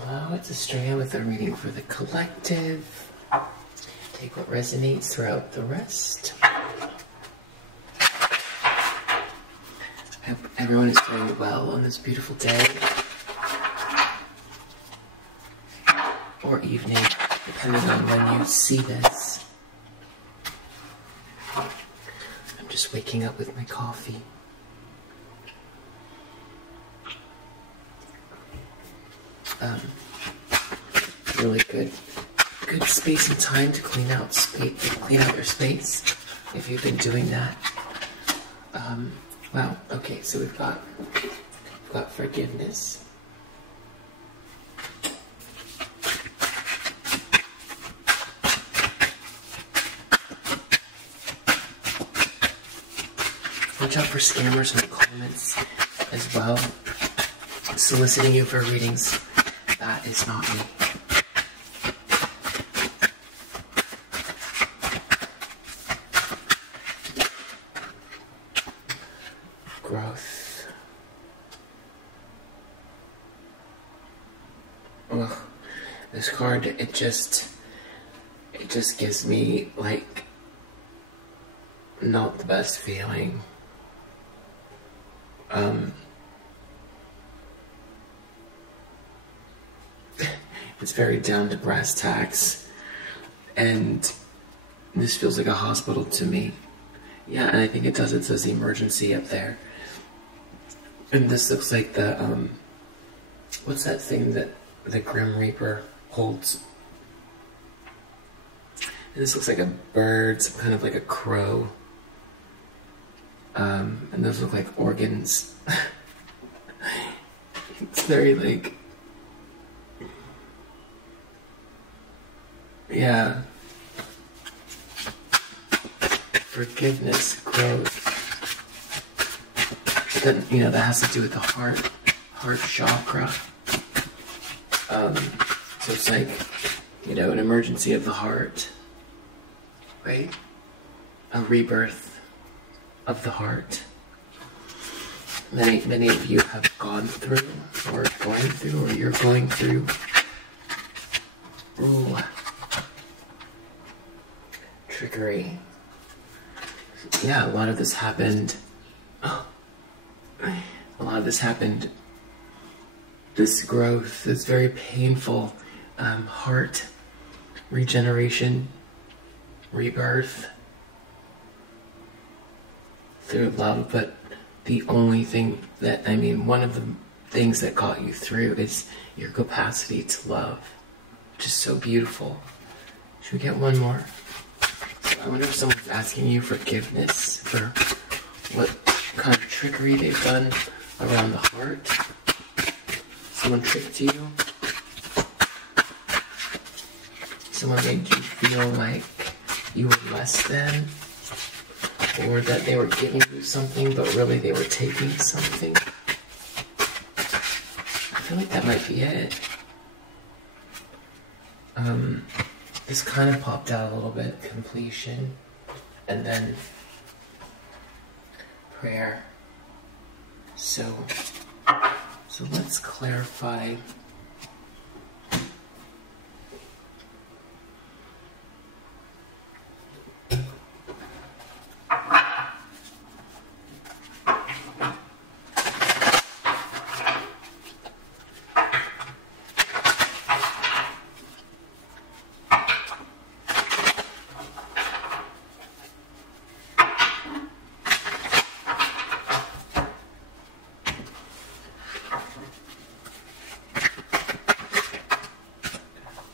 Hello, it's Estrella with a reading for the collective. Take what resonates, throw out the rest. I hope everyone is doing well on this beautiful day. Or evening, depending on when you see this. I'm just waking up with my coffee. Really good space and time to clean out your space if you've been doing that. Wow. Okay, so we've got forgiveness. Watch out for scammers in the comments as well, soliciting you for readings. That is not me. Growth. Ugh. This card, it just gives me, like, not the best feeling. It's very down to brass tacks, and this feels like a hospital to me. Yeah, and I think it does. It says emergency up there, and this looks like the what's that thing that the Grim Reaper holds? And this looks like a bird, some kind of like a crow, and those look like organs. It's very like. Yeah. Forgiveness, growth. Then, you know, that has to do with the heart chakra. So it's like, you know, an emergency of the heart, right? A rebirth of the heart. Many of you have gone through, or going through, or you're going through. Ooh. Trickery. Yeah, a lot of this happened. This growth, this very painful heart regeneration, rebirth through love. But the only thing that, one of the things that got you through is your capacity to love, which is so beautiful. Should we get one more? I wonder if someone's asking you forgiveness for what kind of trickery they've done around the heart. Someone tricked you. Someone made you feel like you were less than, or that they were giving you something, but really they were taking something. I feel like that might be it. This kind of popped out a little bit, completion, and then prayer. So let's clarify.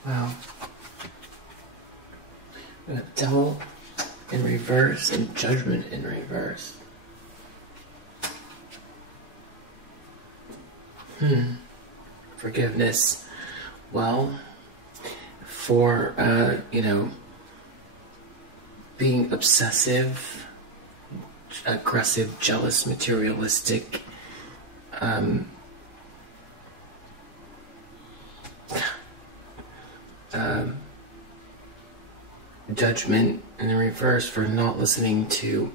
Wow. We got Devil in reverse and Judgment in reverse. Forgiveness. Well, for, being obsessive, aggressive, jealous, materialistic, judgment in the reverse for not listening to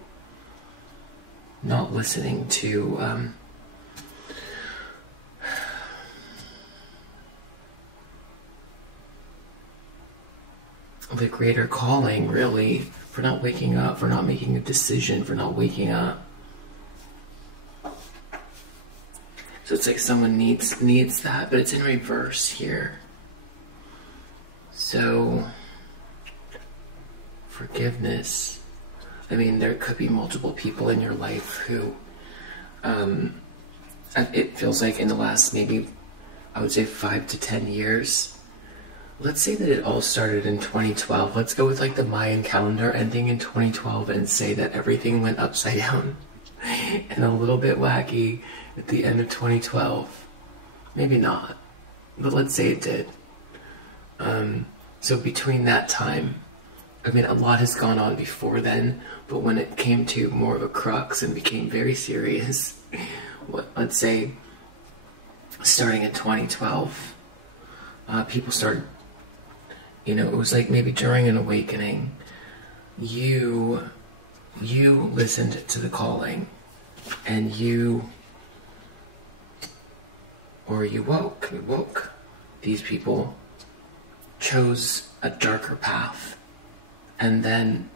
the greater calling, really, for not waking up, for not making a decision, for not waking up. So it's like someone needs that, but it's in reverse here. So, forgiveness. I mean, there could be multiple people in your life who, it feels like in the last maybe, I would say 5 to 10 years. Let's say that it all started in 2012. Let's go with like the Mayan calendar ending in 2012 and say that everything went upside down and a little bit wacky at the end of 2012. Maybe not, but let's say it did. So between that time, I mean, a lot has gone on before then, but when it came to more of a crux and became very serious, let's say starting in 2012, people started, you know, it was like maybe during an awakening, you listened to the calling, and you woke. These people chose a darker path, and then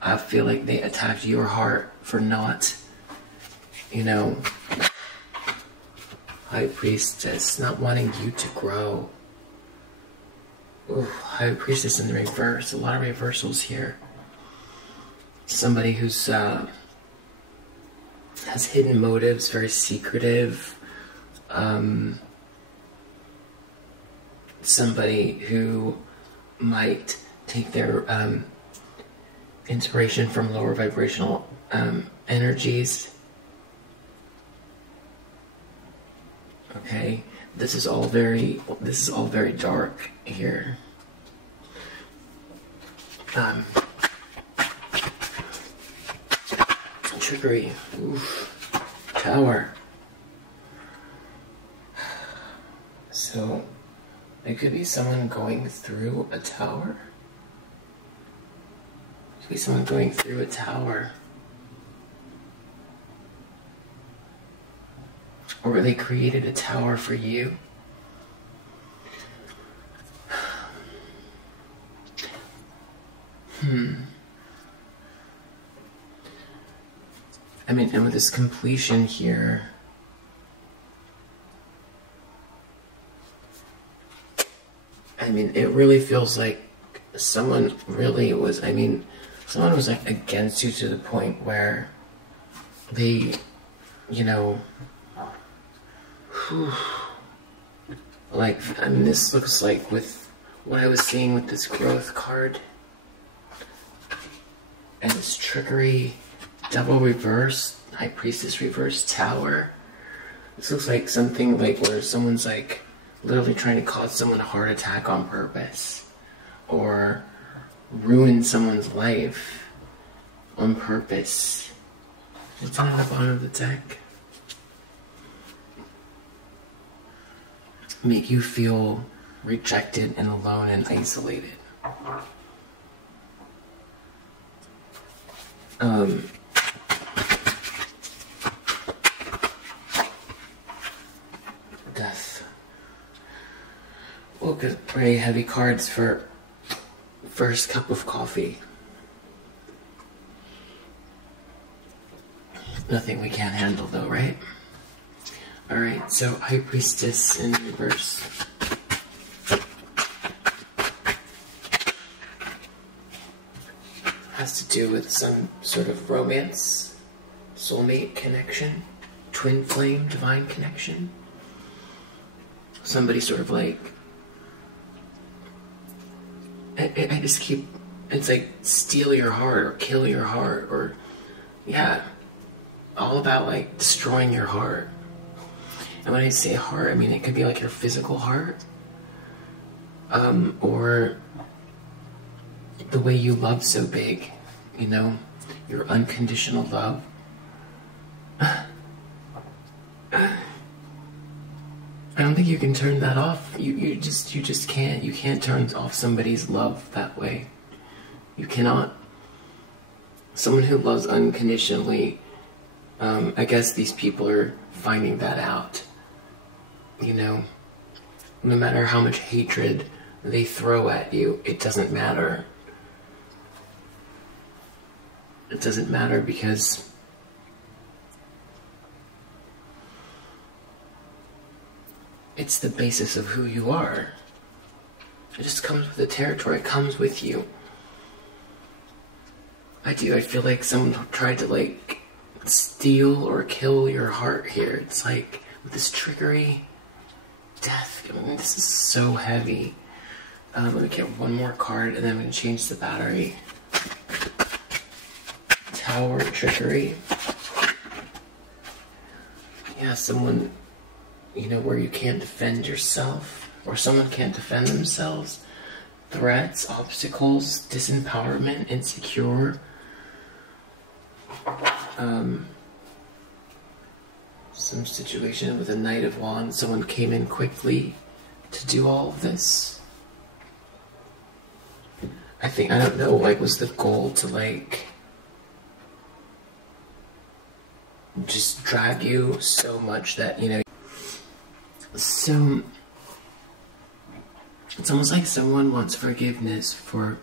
I feel like they attacked your heart for not, you know, High Priestess, not wanting you to grow. Ooh, High Priestess in the reverse, a lot of reversals here. Somebody who's has hidden motives, very secretive. Somebody who might take their inspiration from lower vibrational energies. Okay, this is all very dark here. Trickery. Oof. Tower. So it could be someone going through a tower. It could be someone going through a tower. Or they created a tower for you. I mean, and with this completion here, I mean, it really feels like someone really was, someone was like against you to the point where they, you know, like, I mean, this looks like with what I was seeing with this growth card and this trickery, double reverse, High Priestess reverse, tower. This looks like something like where someone's like literally trying to cause someone a heart attack on purpose, or ruin someone's life on purpose. What's on the bottom of the deck? Make you feel rejected and alone and isolated. Death. Well, good, very heavy cards for first cup of coffee. Nothing we can't handle though, right? Alright, so High Priestess in reverse. Has to do with some sort of romance, soulmate connection, twin flame, divine connection. Somebody sort of like, I just keep, it's like steal your heart or kill your heart, or yeah, all about like destroying your heart. And when I say heart, I mean it could be like your physical heart, or the way you love so big, you know, your unconditional love. I don't think you can turn that off. You just can't. You can't turn off somebody's love that way. You cannot. Someone who loves unconditionally, I guess these people are finding that out. You know, no matter how much hatred they throw at you, it doesn't matter. It doesn't matter because it's the basis of who you are. It just comes with the territory. It comes with you. I feel like someone tried to like steal or kill your heart here. It's like with this trickery, death. I mean, this is so heavy. Let me get one more card and then I'm going to change the battery. Tower, trickery. Yeah, someone, you know, where you can't defend yourself, or someone can't defend themselves. Threats, obstacles, disempowerment, insecure. Some situation with a Knight of Wands. Someone came in quickly to do all of this. I don't know, like, was the goal to, like, just drag you so much that, you know, so it's almost like someone wants forgiveness for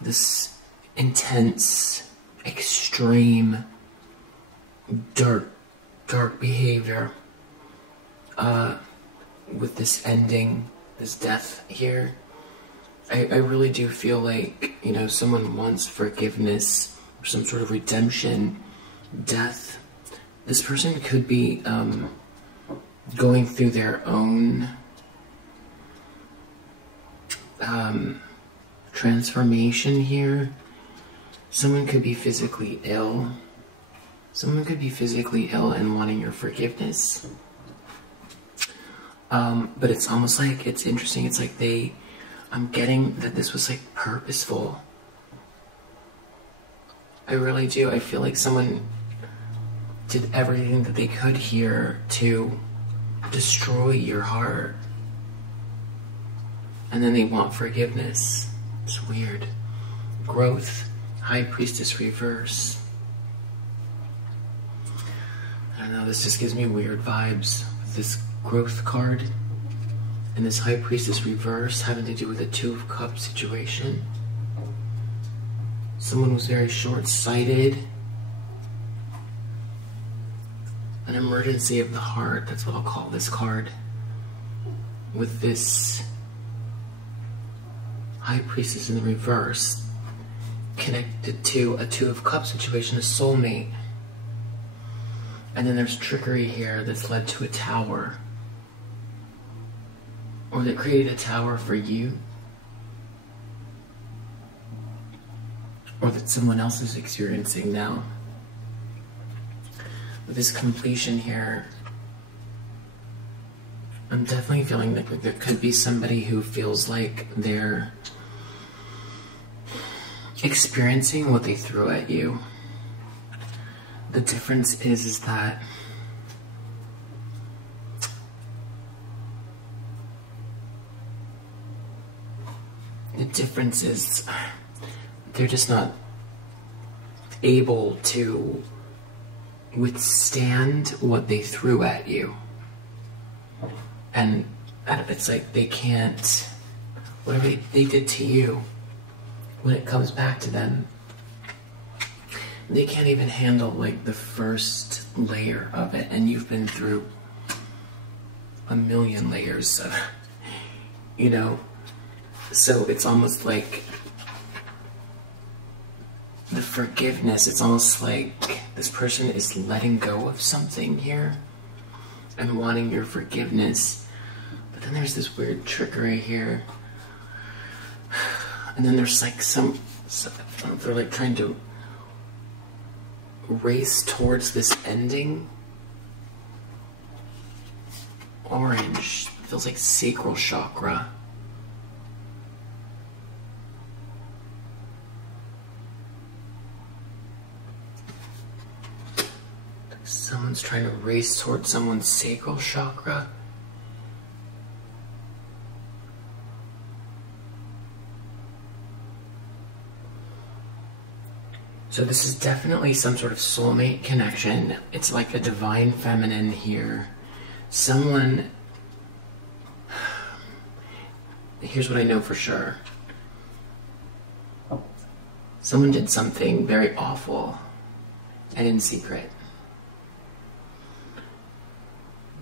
this intense, extreme, dark behavior, with this ending, this death here. I really do feel like, you know, someone wants forgiveness, or some sort of redemption, death. This person could be going through their own transformation here. Someone could be physically ill. Someone could be physically ill and wanting your forgiveness. But it's almost like, it's interesting, it's like I'm getting that this was like purposeful. I really do. I feel like someone did everything that they could here to destroy your heart. And then they want forgiveness. It's weird. Growth, High Priestess reverse. I don't know, this just gives me weird vibes with this growth card and this High Priestess reverse having to do with a Two of Cups situation. Someone was very short-sighted. An emergency of the heart, that's what I'll call this card. With this High Priestess in the reverse, connected to a Two of Cups situation, a soulmate. And then there's trickery here that's led to a tower. Or that created a tower for you. Or that someone else is experiencing now. With this completion here, I'm definitely feeling like there could be somebody who feels like they're experiencing what they threw at you. The difference is that they're just not able to withstand what they threw at you. And it's like they can't, whatever they did to you, when it comes back to them, they can't even handle like the first layer of it, and you've been through a million layers of, you know, so it's almost like the forgiveness, it's almost like this person is letting go of something here and wanting your forgiveness. But then there's this weird trickery here. And then there's like they're like trying to race towards this ending. Orange feels like sacral chakra. Someone's trying to race towards someone's sacral chakra. So this is definitely some sort of soulmate connection. It's like a divine feminine here. Someone, here's what I know for sure. Someone did something very awful and in secret.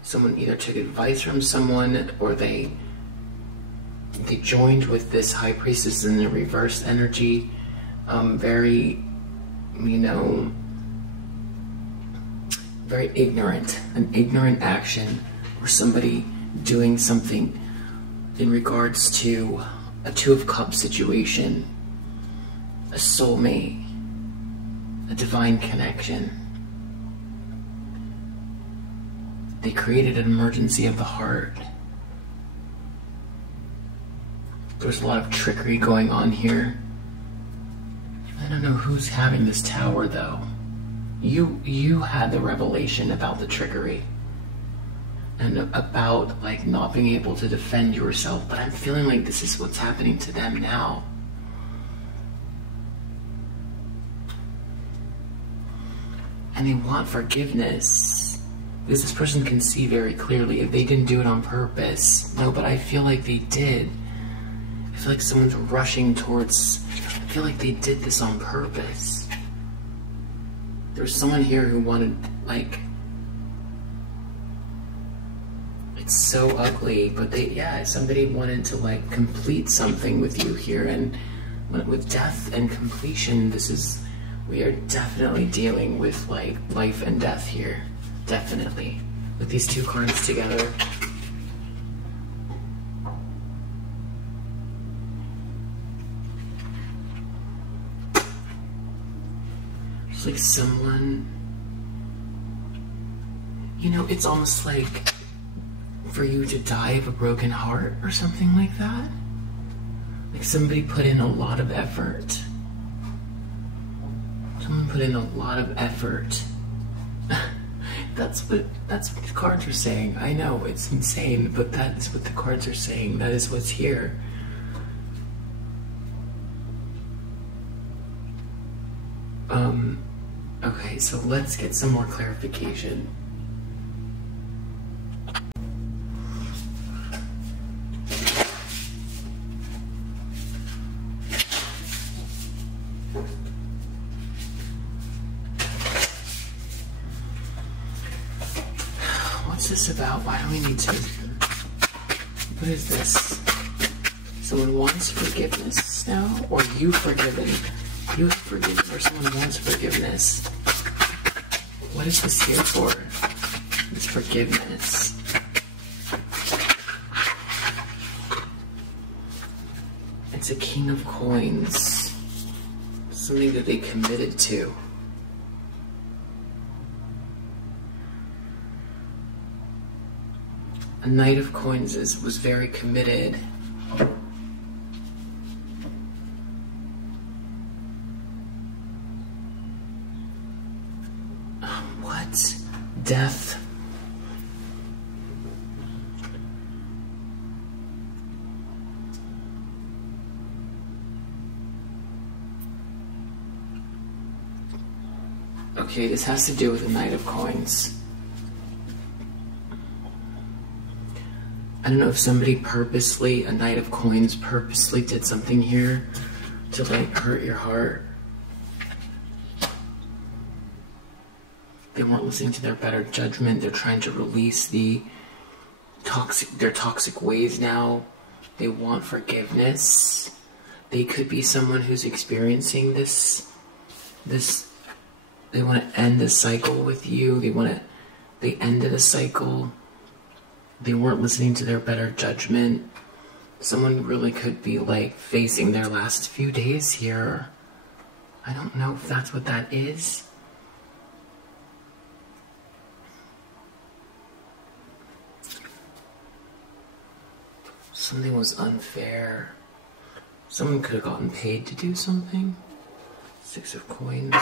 Someone either took advice from someone, or they joined with this high priestess in the reverse energy. Very, you know, very ignorant. An ignorant action, or somebody doing something in regards to a Two of Cups situation, a soulmate, a divine connection. They created an emergency of the heart. There's a lot of trickery going on here. I don't know who's having this tower though. You had the revelation about the trickery and about like not being able to defend yourself, but I'm feeling like this is what's happening to them now. And they want forgiveness, because this person can see very clearly if they didn't do it on purpose. No, but I feel like they did. I feel like someone's rushing towards, I feel like they did this on purpose. There's someone here who wanted, like, it's so ugly, but somebody wanted to like complete something with you here, and with death and completion, we are definitely dealing with like life and death here. Definitely. With these two cards together. It's like someone, you know, it's almost like for you to die of a broken heart or something like that. Like somebody put in a lot of effort. Someone put in a lot of effort. That's what the cards are saying. I know, it's insane, but that is what the cards are saying. That is what's here. Okay, so let's get some more clarification. What's this about? Why do we need to? What is this? Someone wants forgiveness now? Or you've forgiven? You have forgiven, or someone wants forgiveness? What is this here for? It's forgiveness. It's a King of Coins. Something that they committed to. A Knight of Coins was very committed. What? Death. Okay, this has to do with the Knight of Coins. I don't know if somebody purposely, a Knight of Coins purposely did something here to like hurt your heart. They weren't listening to their better judgment. They're trying to release their toxic ways now. They want forgiveness. They could be someone who's experiencing this. They want to end the cycle with you. They ended a cycle. They weren't listening to their better judgment. Someone really could be like facing their last few days here. I don't know if that's what that is. Something was unfair. Someone could have gotten paid to do something. 6 of Coins.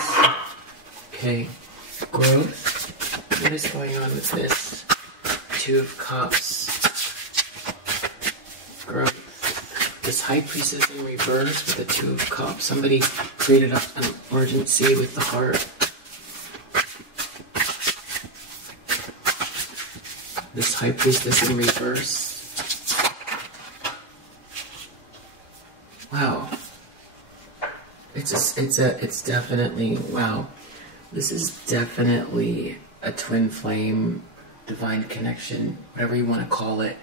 Okay. Growth. What is going on with this? 2 of Cups. Growth. This High Priestess in reverse with the 2 of Cups. Somebody created an emergency with the heart. This High Priestess in reverse. Wow. It's definitely, wow. This is definitely a twin flame, divine connection, whatever you want to call it.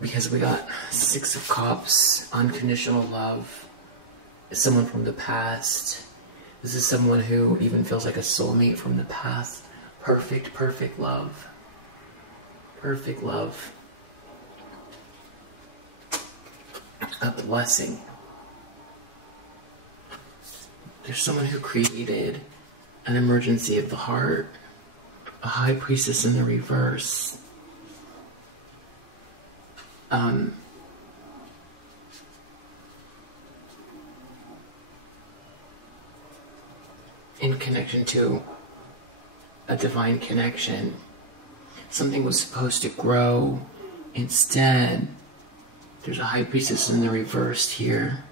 Because we got Six of Cups, unconditional love, someone from the past. This is someone who even feels like a soulmate from the past. Perfect, perfect love. Perfect love. A blessing. There's someone who created an emergency of the heart. A high priestess in the reverse. In connection to a divine connection. Something was supposed to grow. Instead, there's a high priestess in the reverse here.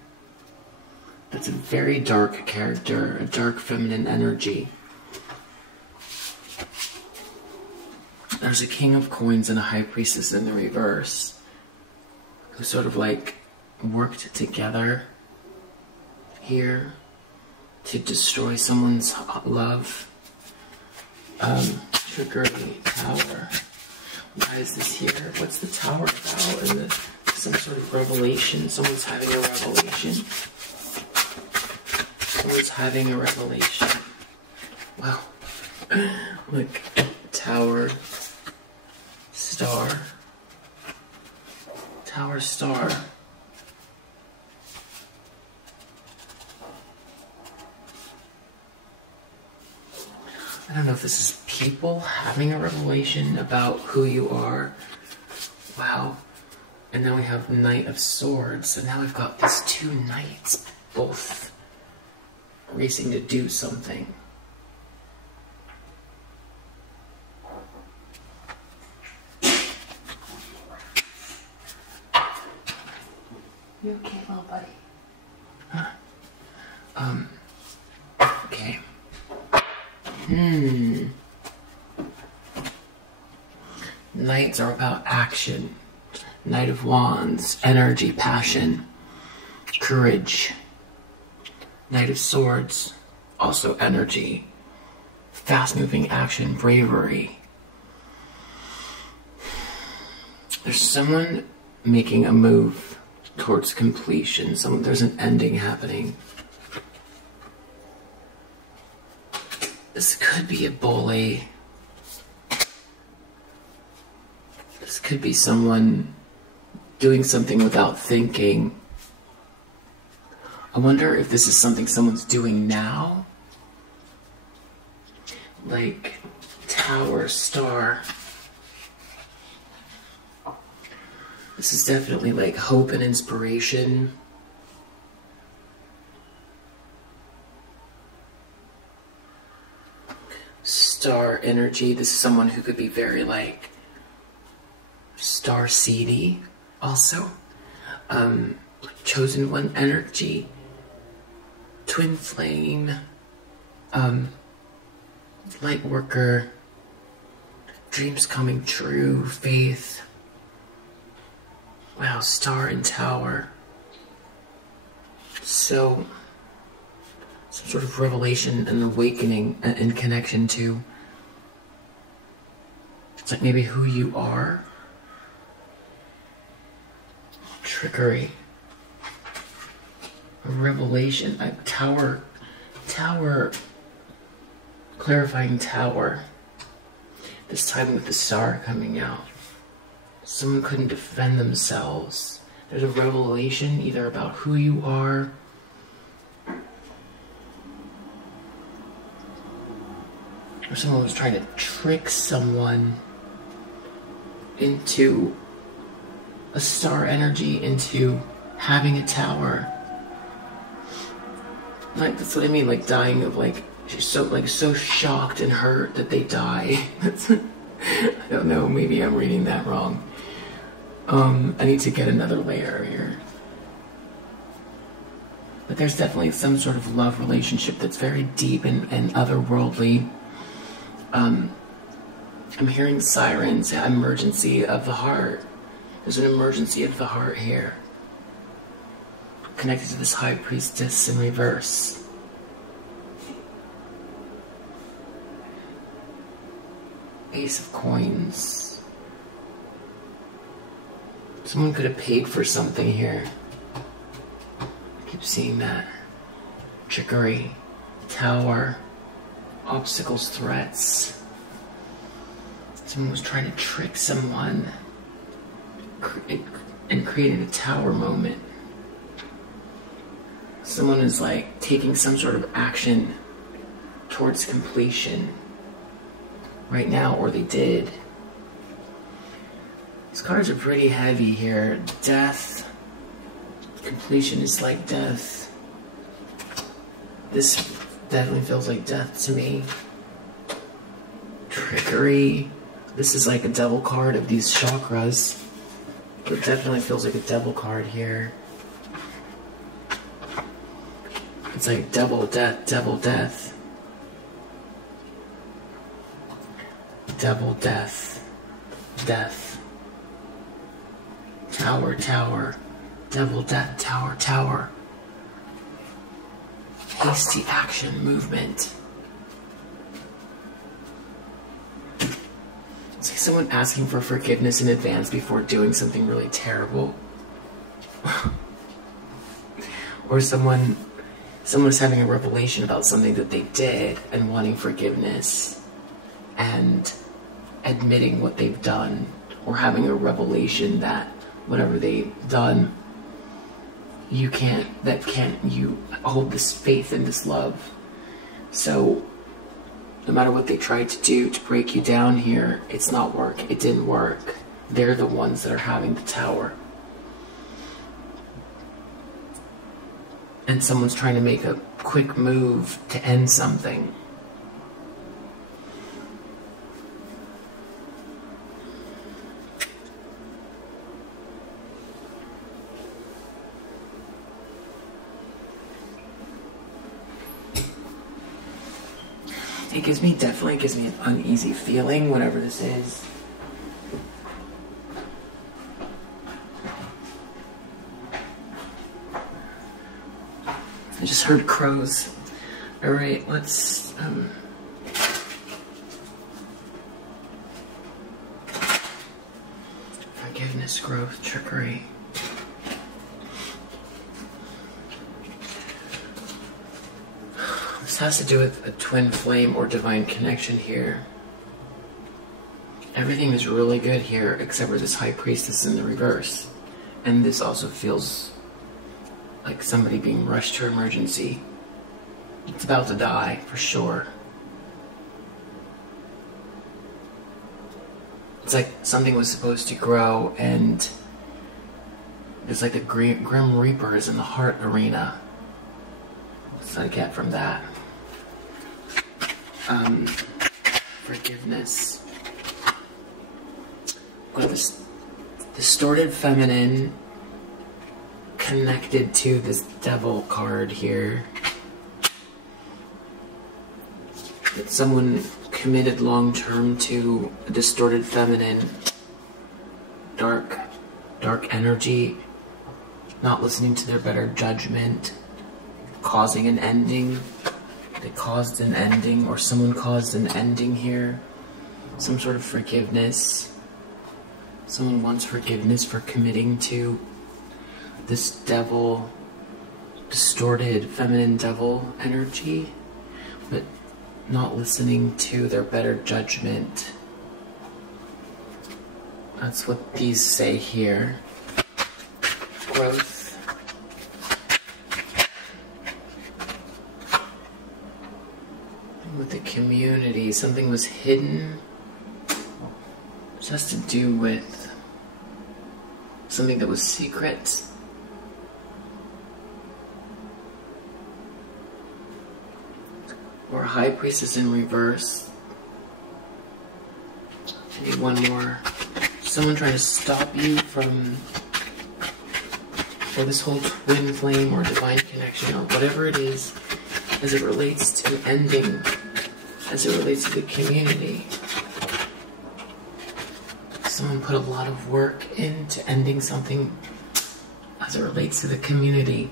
That's a very dark character, a dark feminine energy. There's a king of coins and a high priestess in the reverse, who sort of like worked together here to destroy someone's love. Trickery, tower. Why is this here? What's the tower about? And some sort of revelation. Someone's having a revelation. Someone's having a revelation. Wow. Look. Tower. Star. Tower, star. I don't know if this is people having a revelation about who you are. Wow. And now we have Knight of Swords. And now we've got these two knights, both racing to do something. You okay, little buddy? Huh? Okay. Knights are about action. Knight of Wands, energy, passion, courage. Knight of Swords, also energy, fast-moving action, bravery. There's someone making a move towards completion. There's an ending happening. This could be a bully. This could be someone doing something without thinking. I wonder if this is something someone's doing now. Like tower, star. This is definitely like hope and inspiration. Star energy. This is someone who could be very like Starseedy also. Chosen One energy. Twin flame. Light worker. Dreams coming true. Faith. Wow, star and tower. So, some sort of revelation and awakening in connection to, it's like maybe who you are. Trickery. A revelation. A tower. Tower. Clarifying tower. This time with the star coming out. Someone couldn't defend themselves. There's a revelation either about who you are, or someone was trying to trick someone into a star energy, into having a tower. Like, that's what I mean, like dying of like, she's so shocked and hurt that they die. I don't know, maybe I'm reading that wrong. I need to get another layer here. But there's definitely some sort of love relationship that's very deep and otherworldly. I'm hearing sirens, emergency of the heart. There's an emergency of the heart here. connected to this High Priestess in reverse. Ace of Coins. Someone could have paid for something here. I keep seeing that. Trickery. Tower. Obstacles, threats. Someone was trying to trick someone and created a tower moment. Someone is like taking some sort of action towards completion right now, or they did. These cards are pretty heavy here. Death. Completion is like death. This definitely feels like death to me. Trickery. This is like a devil card of these chakras. It definitely feels like a devil card here. It's like double death, double death. Double death. Death. Tower, tower. Double death, tower, tower. Hasty action, movement. It's like someone asking for forgiveness in advance before doing something really terrible. Or someone's having a revelation about something that they did and wanting forgiveness and admitting what they've done, or having a revelation that whatever they've done, you hold this faith and this love. So no matter what they tried to do to break you down here, it's not work. It didn't work. They're the ones that are having the tower. And someone's trying to make a quick move to end something. It definitely gives me an uneasy feeling, whatever this is. I just heard crows. Alright, let's, forgiveness, growth, trickery. This has to do with a twin flame or divine connection here. Everything is really good here except for this High Priestess in the reverse. And this also feels like somebody being rushed to emergency. It's about to die, for sure. It's like something was supposed to grow and it's like the Grim Reaper is in the heart arena. What's I get from that? Forgiveness. Well, this distorted feminine connected to this devil card here. That someone committed long term to a distorted feminine, dark energy, not listening to their better judgment, causing an ending. They caused an ending, or someone caused an ending here. Some sort of forgiveness. Someone wants forgiveness for committing to this devil, distorted feminine devil energy, but not listening to their better judgment. That's what these say here. Growth. With the community, something was hidden. This has to do with something that was secret. Or High Priestess in reverse. I need one more. Someone trying to stop you from, or this whole twin flame or divine connection or whatever it is, as it relates to ending, as it relates to the community. Someone put a lot of work into ending something as it relates to the community.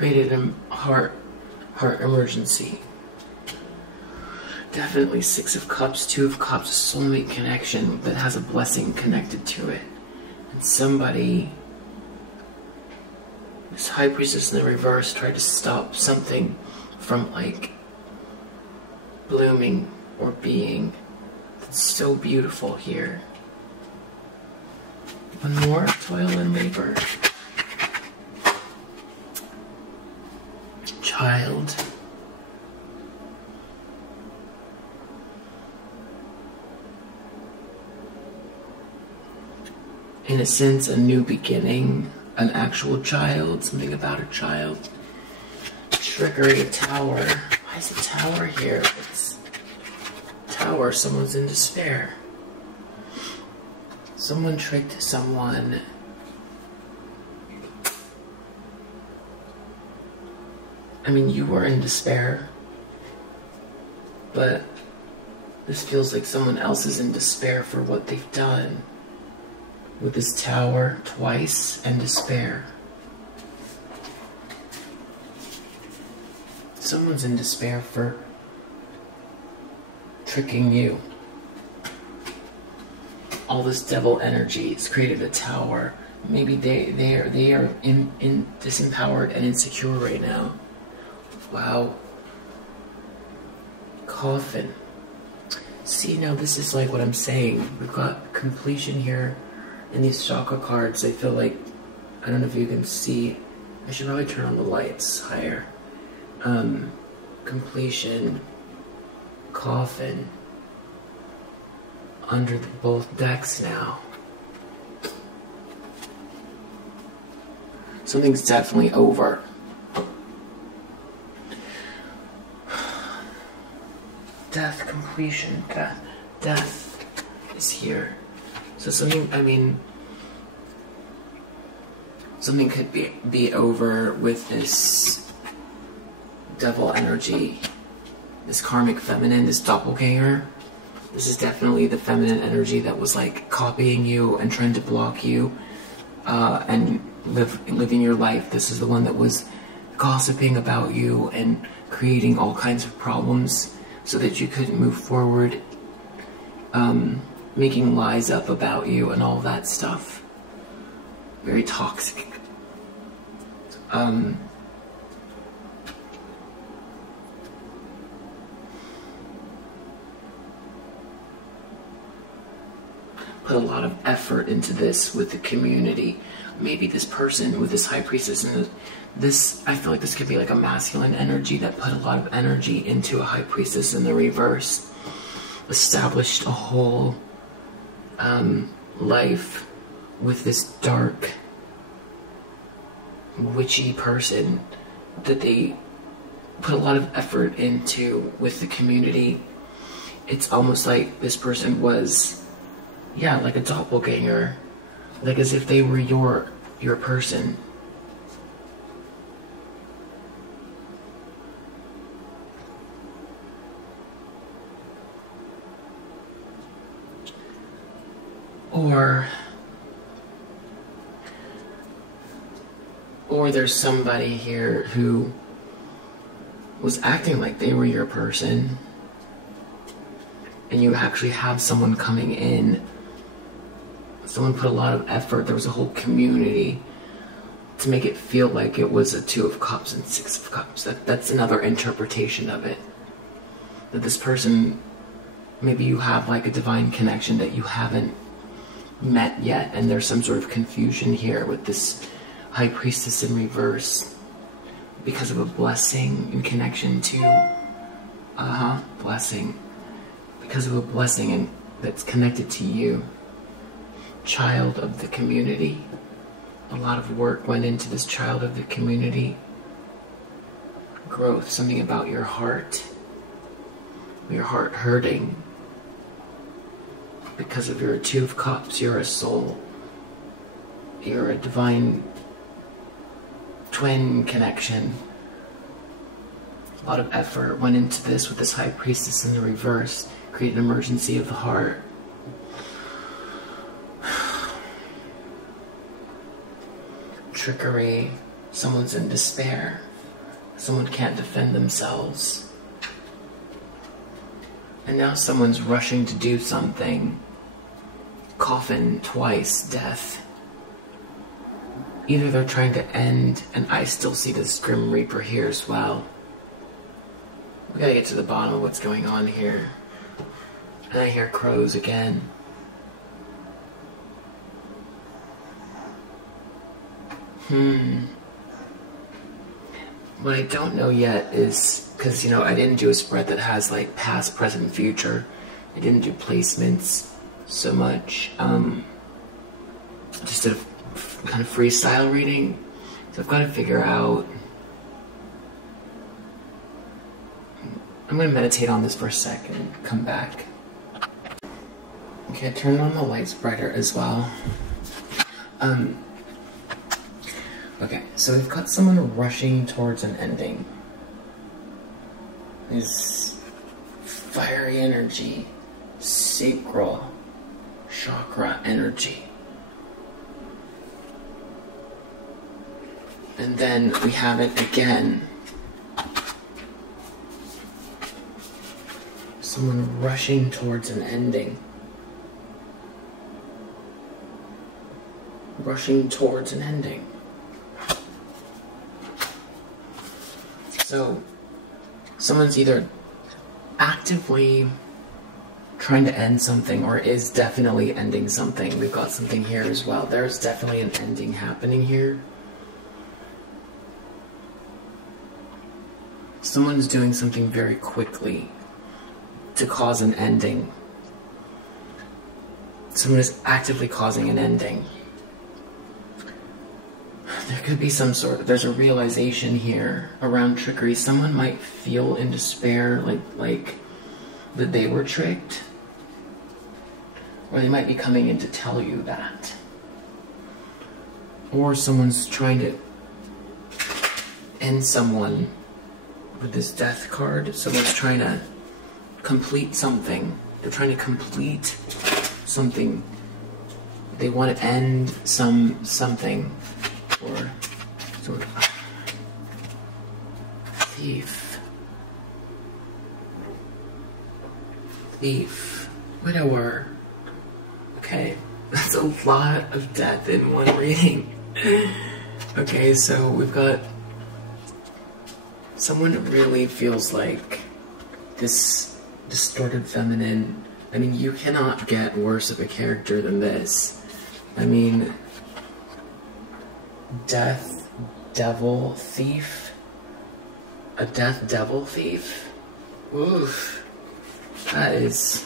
created a heart emergency. Definitely 6 of Cups, 2 of Cups, a soulmate connection that has a blessing connected to it. And somebody, this High Priestess in the reverse, tried to stop something from like blooming or being. It's so beautiful here. One more, toil and labor. Child. In a sense, a new beginning, an actual child, something about a child. Trickery, tower. Why is a tower here? It's tower, someone's in despair. Someone tricked someone. I mean, you were in despair, but this feels like someone else is in despair for what they've done. With this tower twice and despair. Someone's in despair for tricking you. All this devil energy has created a tower. Maybe they are disempowered and insecure right now. Wow. Coffin. See, now this is like what I'm saying. We've got completion here. And these chakra cards, I feel like, I don't know if you can see, I should probably turn on the lights higher. Completion, coffin, under both decks now. Something's definitely over. Death, completion, death is here. So something, I mean, something could be over with this devil energy, this karmic feminine, this doppelgänger. This is definitely the feminine energy that was like copying you and trying to block you and living your life. This is the one that was gossiping about you and creating all kinds of problems so that you couldn't move forward. Making lies up about you and all that stuff. Very toxic. Put a lot of effort into this with the community. Maybe this person with this High Priestess and this, I feel like this could be like a masculine energy that put a lot of energy into a High Priestess in the reverse. Established a whole life with this dark, witchy person that they put a lot of effort into with the community. It's almost like this person was, yeah, like a doppelganger, like as if they were your person. Or there's somebody here who was acting like they were your person, and you actually have someone coming in. Someone put a lot of effort. There was a whole community to make it feel like it was a 2 of Cups and 6 of Cups. That's another interpretation of it. That this person, maybe you have like a divine connection that you haven't met yet, and there's some sort of confusion here with this High Priestess in reverse because of a blessing in connection to blessing, because of a blessing and that's connected to you, child of the community. A lot of work went into this child of the community. Growth, something about your heart hurting. Because of your 2 of Cups, you're a soul. You're a divine twin connection. A lot of effort went into this with this High Priestess in the reverse. Create an emergency of the heart. Trickery. Someone's in despair. Someone can't defend themselves. And now someone's rushing to do something. Coffin twice, death. Either they're trying to end, and I still see this Grim Reaper here as well. We gotta get to the bottom of what's going on here. And I hear crows again. What I don't know yet is, because, you know, I didn't do a spread that has, like, past, present, future. I didn't do placements so much. Just did a kind of freestyle reading. So I've got to figure out... I'm going to meditate on this for a second, come back. Okay, I turned on the lights brighter as well. Okay, so we've got someone rushing towards an ending. This fiery energy, sacral chakra energy. And then we have it again. Someone rushing towards an ending. Rushing towards an ending. So, someone's either actively trying to end something or is definitely ending something. We've got something here as well. There's definitely an ending happening here. Someone's doing something very quickly to cause an ending. Someone is actively causing an ending. There could be some sort of, there's a realization here around trickery. Someone might feel in despair, like that they were tricked. Or they might be coming in to tell you that. Or someone's trying to end someone with this death card. Someone's trying to complete something. They're trying to complete something. They want to end something. Or sort of thief, widower. Okay, that's a lot of death in one reading. Okay, so we've got someone that really feels like this distorted feminine. I mean, you cannot get worse of a character than this. I mean, death, devil, thief. A death, devil, thief. Oof. That is...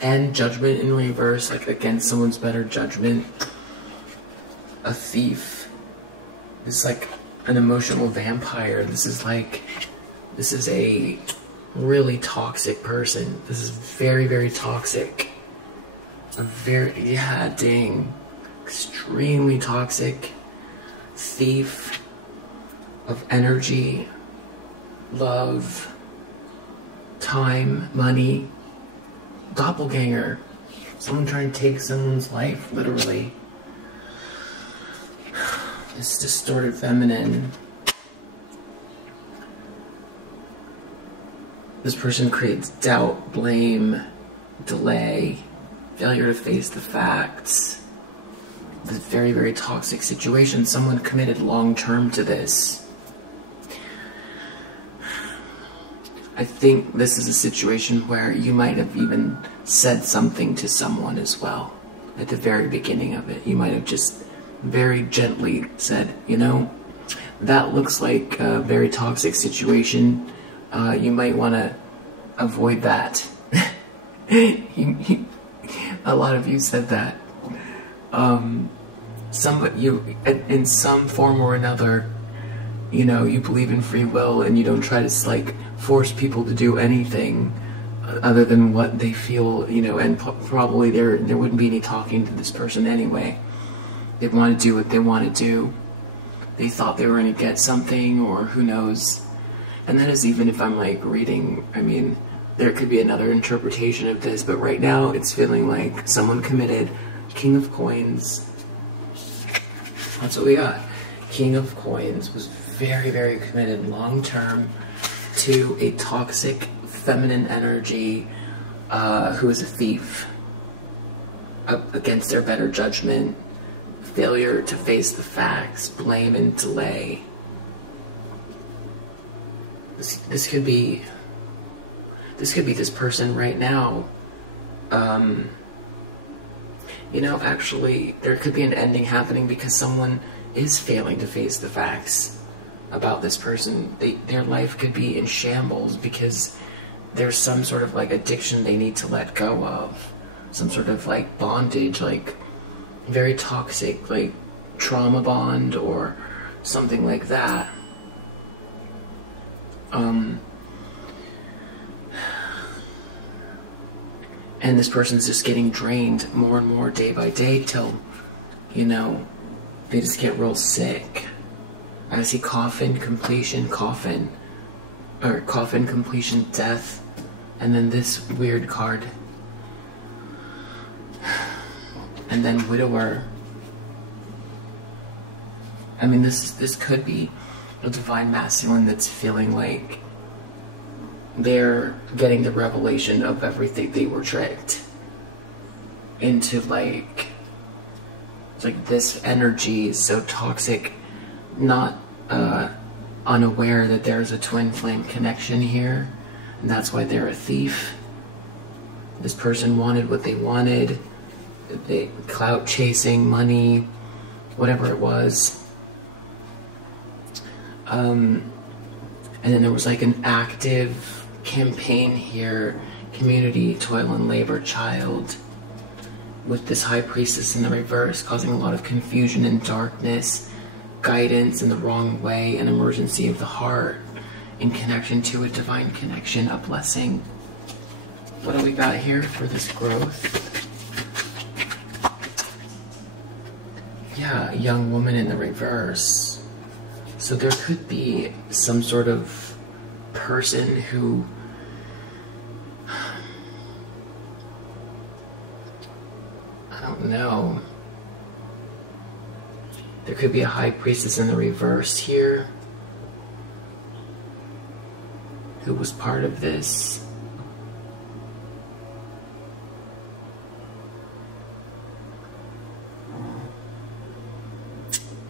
And judgment in reverse, like against someone's better judgment. A thief. This is like an emotional vampire. This is a really toxic person. This is very, very toxic. Dang. Extremely toxic. Thief of energy, love, time, money. Doppelgänger. Someone trying to take someone's life, literally. This distorted feminine. This person creates doubt, blame, delay, failure to face the facts. This very, very toxic situation. Someone committed long-term to this. I think this is a situation where you might have even said something to someone as well. At the very beginning of it, you might have just very gently said, you know, that looks like a very toxic situation. You might want to avoid that. A lot of you said that. You, in some form or another, you know, you believe in free will and you don't try to, like, force people to do anything other than what they feel, you know, and probably there wouldn't be any talking to this person anyway. They want to do what they want to do. They thought they were going to get something, or who knows. And that is even if I'm, like, reading, I mean, there could be another interpretation of this, but right now it's feeling like someone committed. King of Coins. That's what we got. King of Coins was very, very committed long term to a toxic feminine energy who is a thief, up against their better judgment, failure to face the facts, blame and delay. This could be this person right now. You know, actually, there could be an ending happening because someone is failing to face the facts about this person. Their life could be in shambles because there's some sort of like addiction they need to let go of. Some sort of like bondage, like very toxic, like trauma bond or something like that. And this person's just getting drained more and more day by day till, you know, they just get real sick. I see coffin, completion, completion, death, and then this weird card. And then widower. I mean, this could be a divine masculine that's feeling like they're getting the revelation of everything they were tricked into. Like, it's like this energy is so toxic, not unaware that there's a twin flame connection here, and that's why they're a thief. This person wanted what they wanted, clout chasing, money, whatever it was. And then there was like an active campaign here, community, toil and labor, child, with this high priestess in the reverse, causing a lot of confusion and darkness, guidance in the wrong way, an emergency of the heart in connection to a divine connection, a blessing. What do we got here for this growth? Yeah, a young woman in the reverse. So there could be some sort of person who I don't know. There could be a high priestess in the reverse here who was part of this.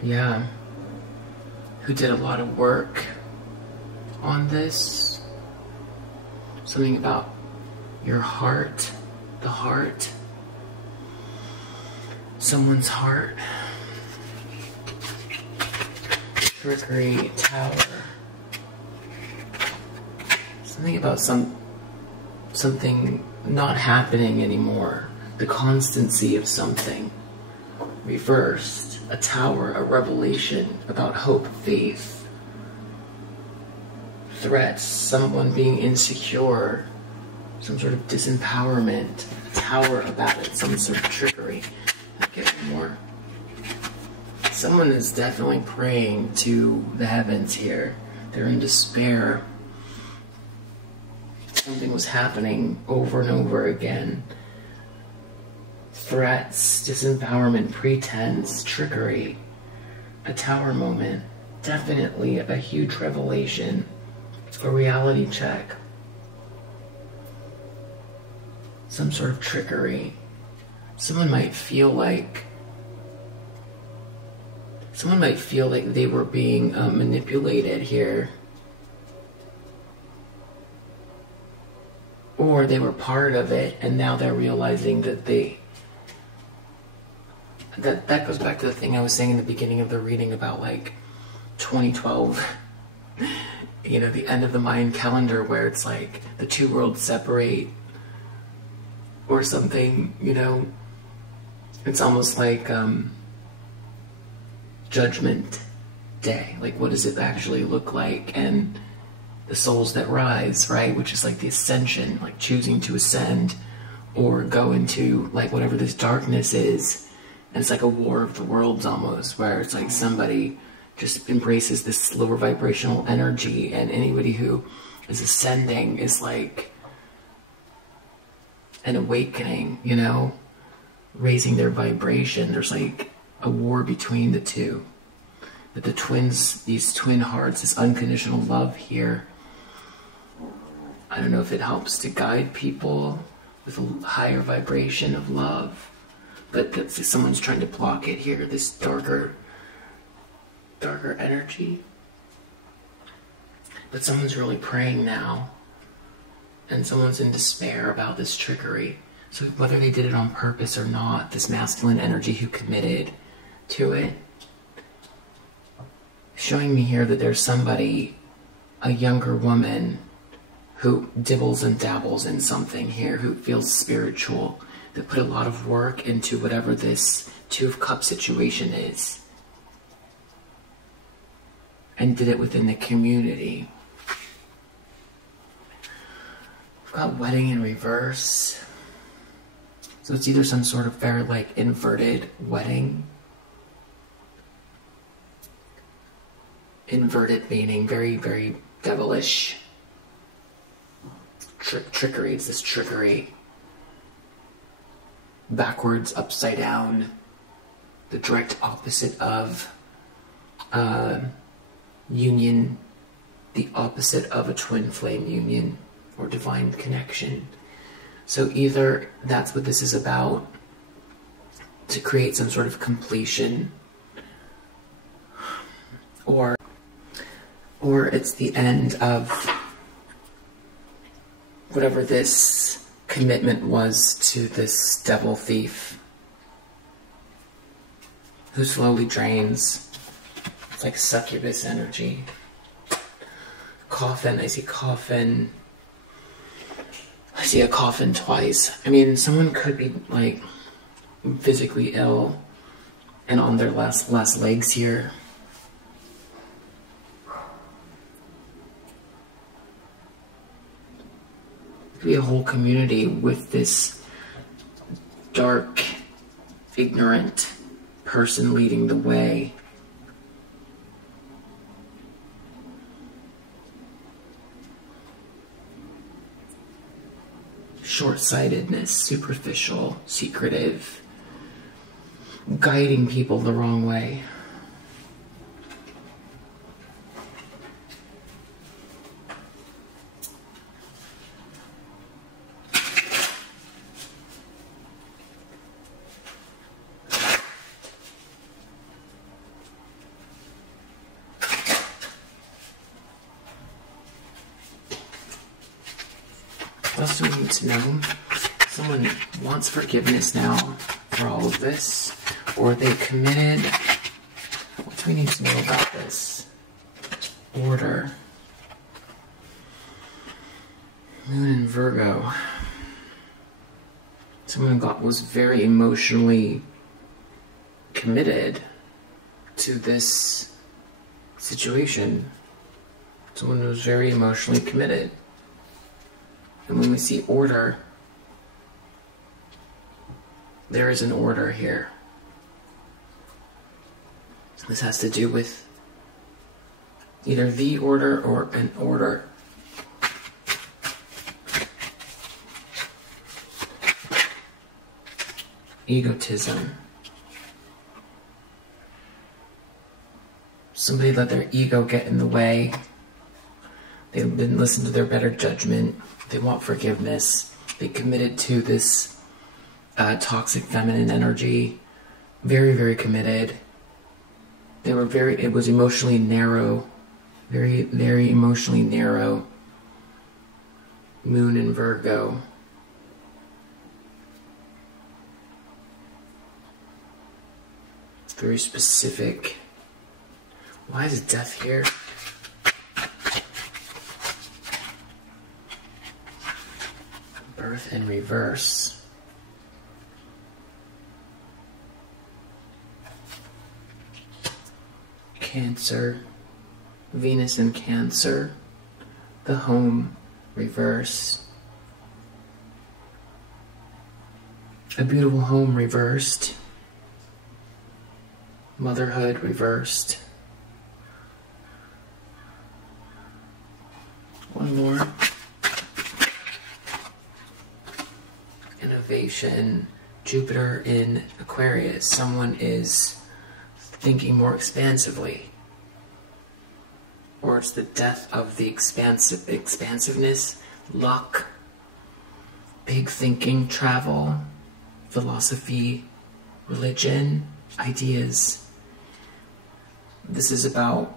Yeah. Who did a lot of work on this. Something about your heart, the heart, someone's heart. Trickery, tower. Something about something not happening anymore. The constancy of something. Reversed. A tower, a revelation about hope, faith. Threats, someone being insecure. Some sort of disempowerment. Tower about it, some sort of trickery. I'll get more. Someone is definitely praying to the heavens here. They're in despair. Something was happening over and over again. Threats, disempowerment, pretense, trickery. A tower moment. Definitely a huge revelation. A reality check. Some sort of trickery. Someone might feel like they were being manipulated here. Or they were part of it, and now they're realizing that that goes back to the thing I was saying in the beginning of the reading about like 2012, you know, the end of the Mayan calendar, where it's like the two worlds separate or something, you know. It's almost like Judgment Day. Like, what does it actually look like? And the souls that rise, right? Which is like the ascension, like choosing to ascend or go into like whatever this darkness is. And it's like a war of the worlds almost, where it's like somebody just embraces this lower vibrational energy, and anybody who is ascending is like an awakening, you know, raising their vibration. There's like a war between the two. But the twins, these twin hearts, this unconditional love here, I don't know if it helps to guide people with a higher vibration of love, but that's, someone's trying to block it here, this darker energy. But someone's really praying now, and someone's in despair about this trickery. So whether they did it on purpose or not, this masculine energy who committed to it, showing me here that there's somebody, a younger woman, who dibbles and dabbles in something here, who feels spiritual, that put a lot of work into whatever this Two of Cups situation is, and did it within the community. We've got wedding in reverse. So it's either some sort of very like inverted wedding. Inverted meaning very, very devilish. Trickery, it's this trickery. Backwards, upside down. The direct opposite of union. The opposite of a twin flame union or divine connection. So either that's what this is about, to create some sort of completion, or it's the end of whatever this commitment was to this devil thief who slowly drains. It's like succubus energy. Coffin, I see coffin. I see a coffin twice. I mean, someone could be like physically ill and on their last legs here. It could be a whole community with this dark, ignorant person leading the way. Short-sightedness, superficial, secretive, guiding people the wrong way. What else do we need to know? Someone wants forgiveness now for all of this, or they committed. What do we need to know about this? Order. Moon in Virgo. Someone was very emotionally committed to this situation. Someone was very emotionally committed. And when we see order, there is an order here. This has to do with either the order or an order. Egotism. Somebody let their ego get in the way. They didn't listen to their better judgment. They want forgiveness. They committed to this toxic feminine energy. Very, very committed. They were it was emotionally narrow. Very, very emotionally narrow. Moon in Virgo. Very specific. Why is death here? Birth in reverse. Cancer. Venus in Cancer. The home reverse. A beautiful home reversed. Motherhood reversed. One more. Innovation. Jupiter in Aquarius. Someone is thinking more expansively. or it's the death of the expansiveness, luck, big thinking, travel, philosophy, religion, ideas. This is about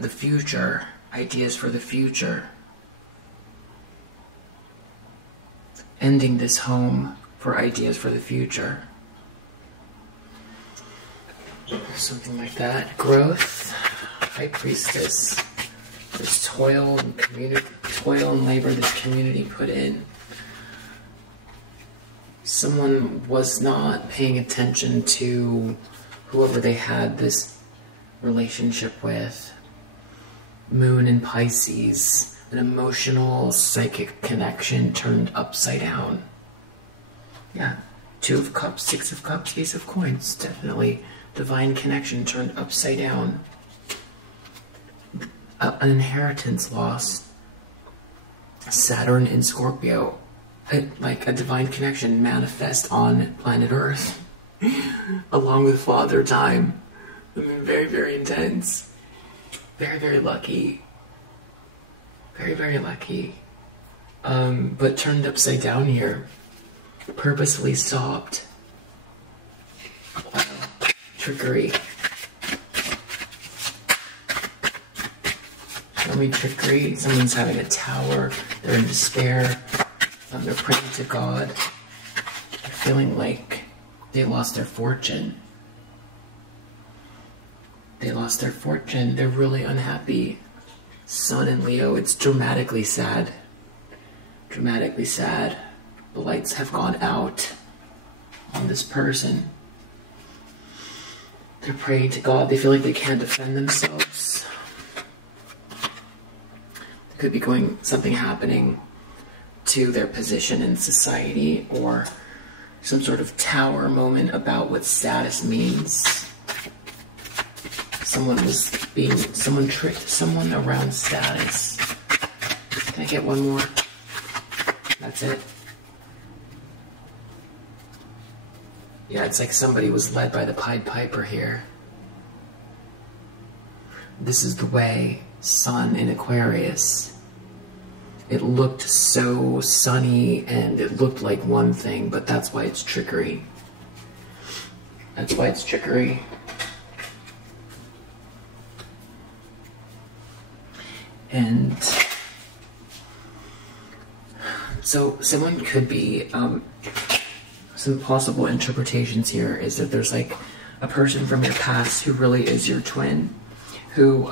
the future, ideas for the future. Ending this home for ideas for the future. Something like that. Growth, High Priestess. There's toil and labor this community put in. Someone was not paying attention to whoever they had this relationship with. Moon in Pisces, an emotional, psychic connection turned upside down. Yeah, 2 of Cups, 6 of Cups, Ace of Coins, definitely divine connection turned upside down. An inheritance lost. Saturn in Scorpio, like a divine connection manifest on planet Earth, along with Father Time. I mean, very, very intense. Very, very lucky. Very, very lucky. But turned upside down here. Purposefully stopped. Wow. Trickery. Show me trickery. Someone's having a tower. They're in despair. They're praying to God. They're feeling like they lost their fortune. They lost their fortune. They're really unhappy. Sun in Leo. It's dramatically sad. Dramatically sad. The lights have gone out on this person. They're praying to God. They feel like they can't defend themselves. There could be something happening to their position in society, or some sort of tower moment about what status means. Someone tricked someone around status. Can I get one more? That's it. Yeah, it's like somebody was led by the Pied Piper here. This is the way. Sun in Aquarius. It looked so sunny and it looked like one thing, but that's why it's trickery. That's why it's trickery. And so someone could be, some possible interpretations here is that there's like a person from your past who really is your twin, who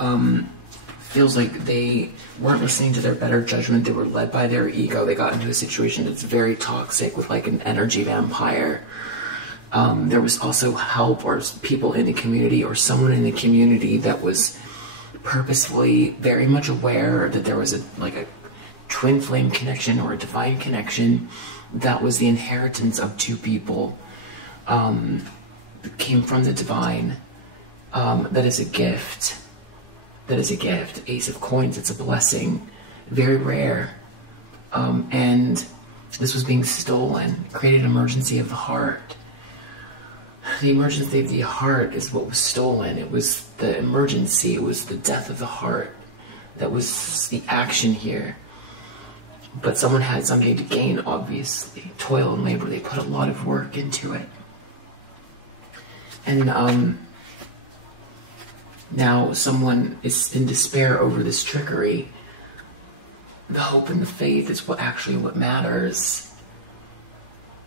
feels like they weren't listening to their better judgment. They were led by their ego. They got into a situation that's very toxic with like an energy vampire. There was also help or people in the community or someone in the community that was purposefully very much aware that there was a twin flame connection or a divine connection that was the inheritance of 2 people, that came from the divine, that is a gift. That is a gift. Ace of Coins, it's a blessing. Very rare. And this was being stolen. Created an emergency of the heart. The emergency of the heart is what was stolen. It was the emergency. It was the death of the heart. That was the action here. But someone had something to gain, obviously. Toil and labor. They put a lot of work into it. And now someone is in despair over this trickery. The hope and the faith is what matters.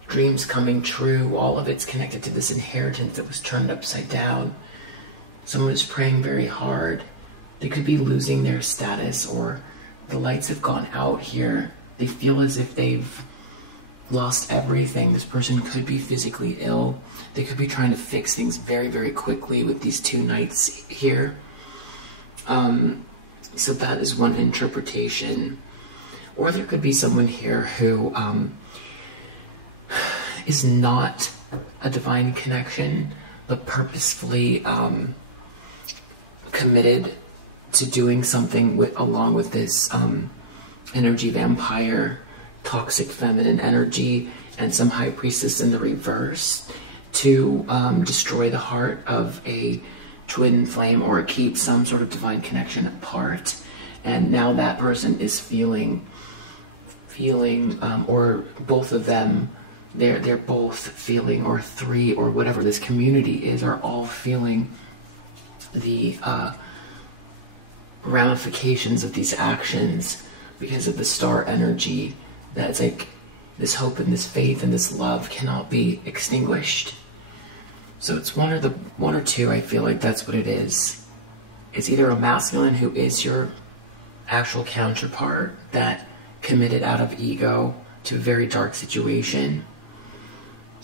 Dreams coming true. All of it's connected to this inheritance that was turned upside down. Someone is praying very hard. They could be losing their status, or the lights have gone out here. They feel as if they've lost everything. This person could be physically ill. They could be trying to fix things very, very quickly with these 2 knights here. So that is one interpretation. Or there could be someone here who is not a divine connection, but purposefully committed to doing something along with this energy vampire, toxic feminine energy, and some high priestess in the reverse to destroy the heart of a twin flame or keep some sort of divine connection apart and now that person is feeling, or both of them, they're both feeling, or three, or whatever this community is, are all feeling the ramifications of these actions because of the star energy. That's like this hope and this faith and this love cannot be extinguished. So it's one or two. I feel like that's what it is. It's either a masculine who is your actual counterpart that committed out of ego to a very dark situation,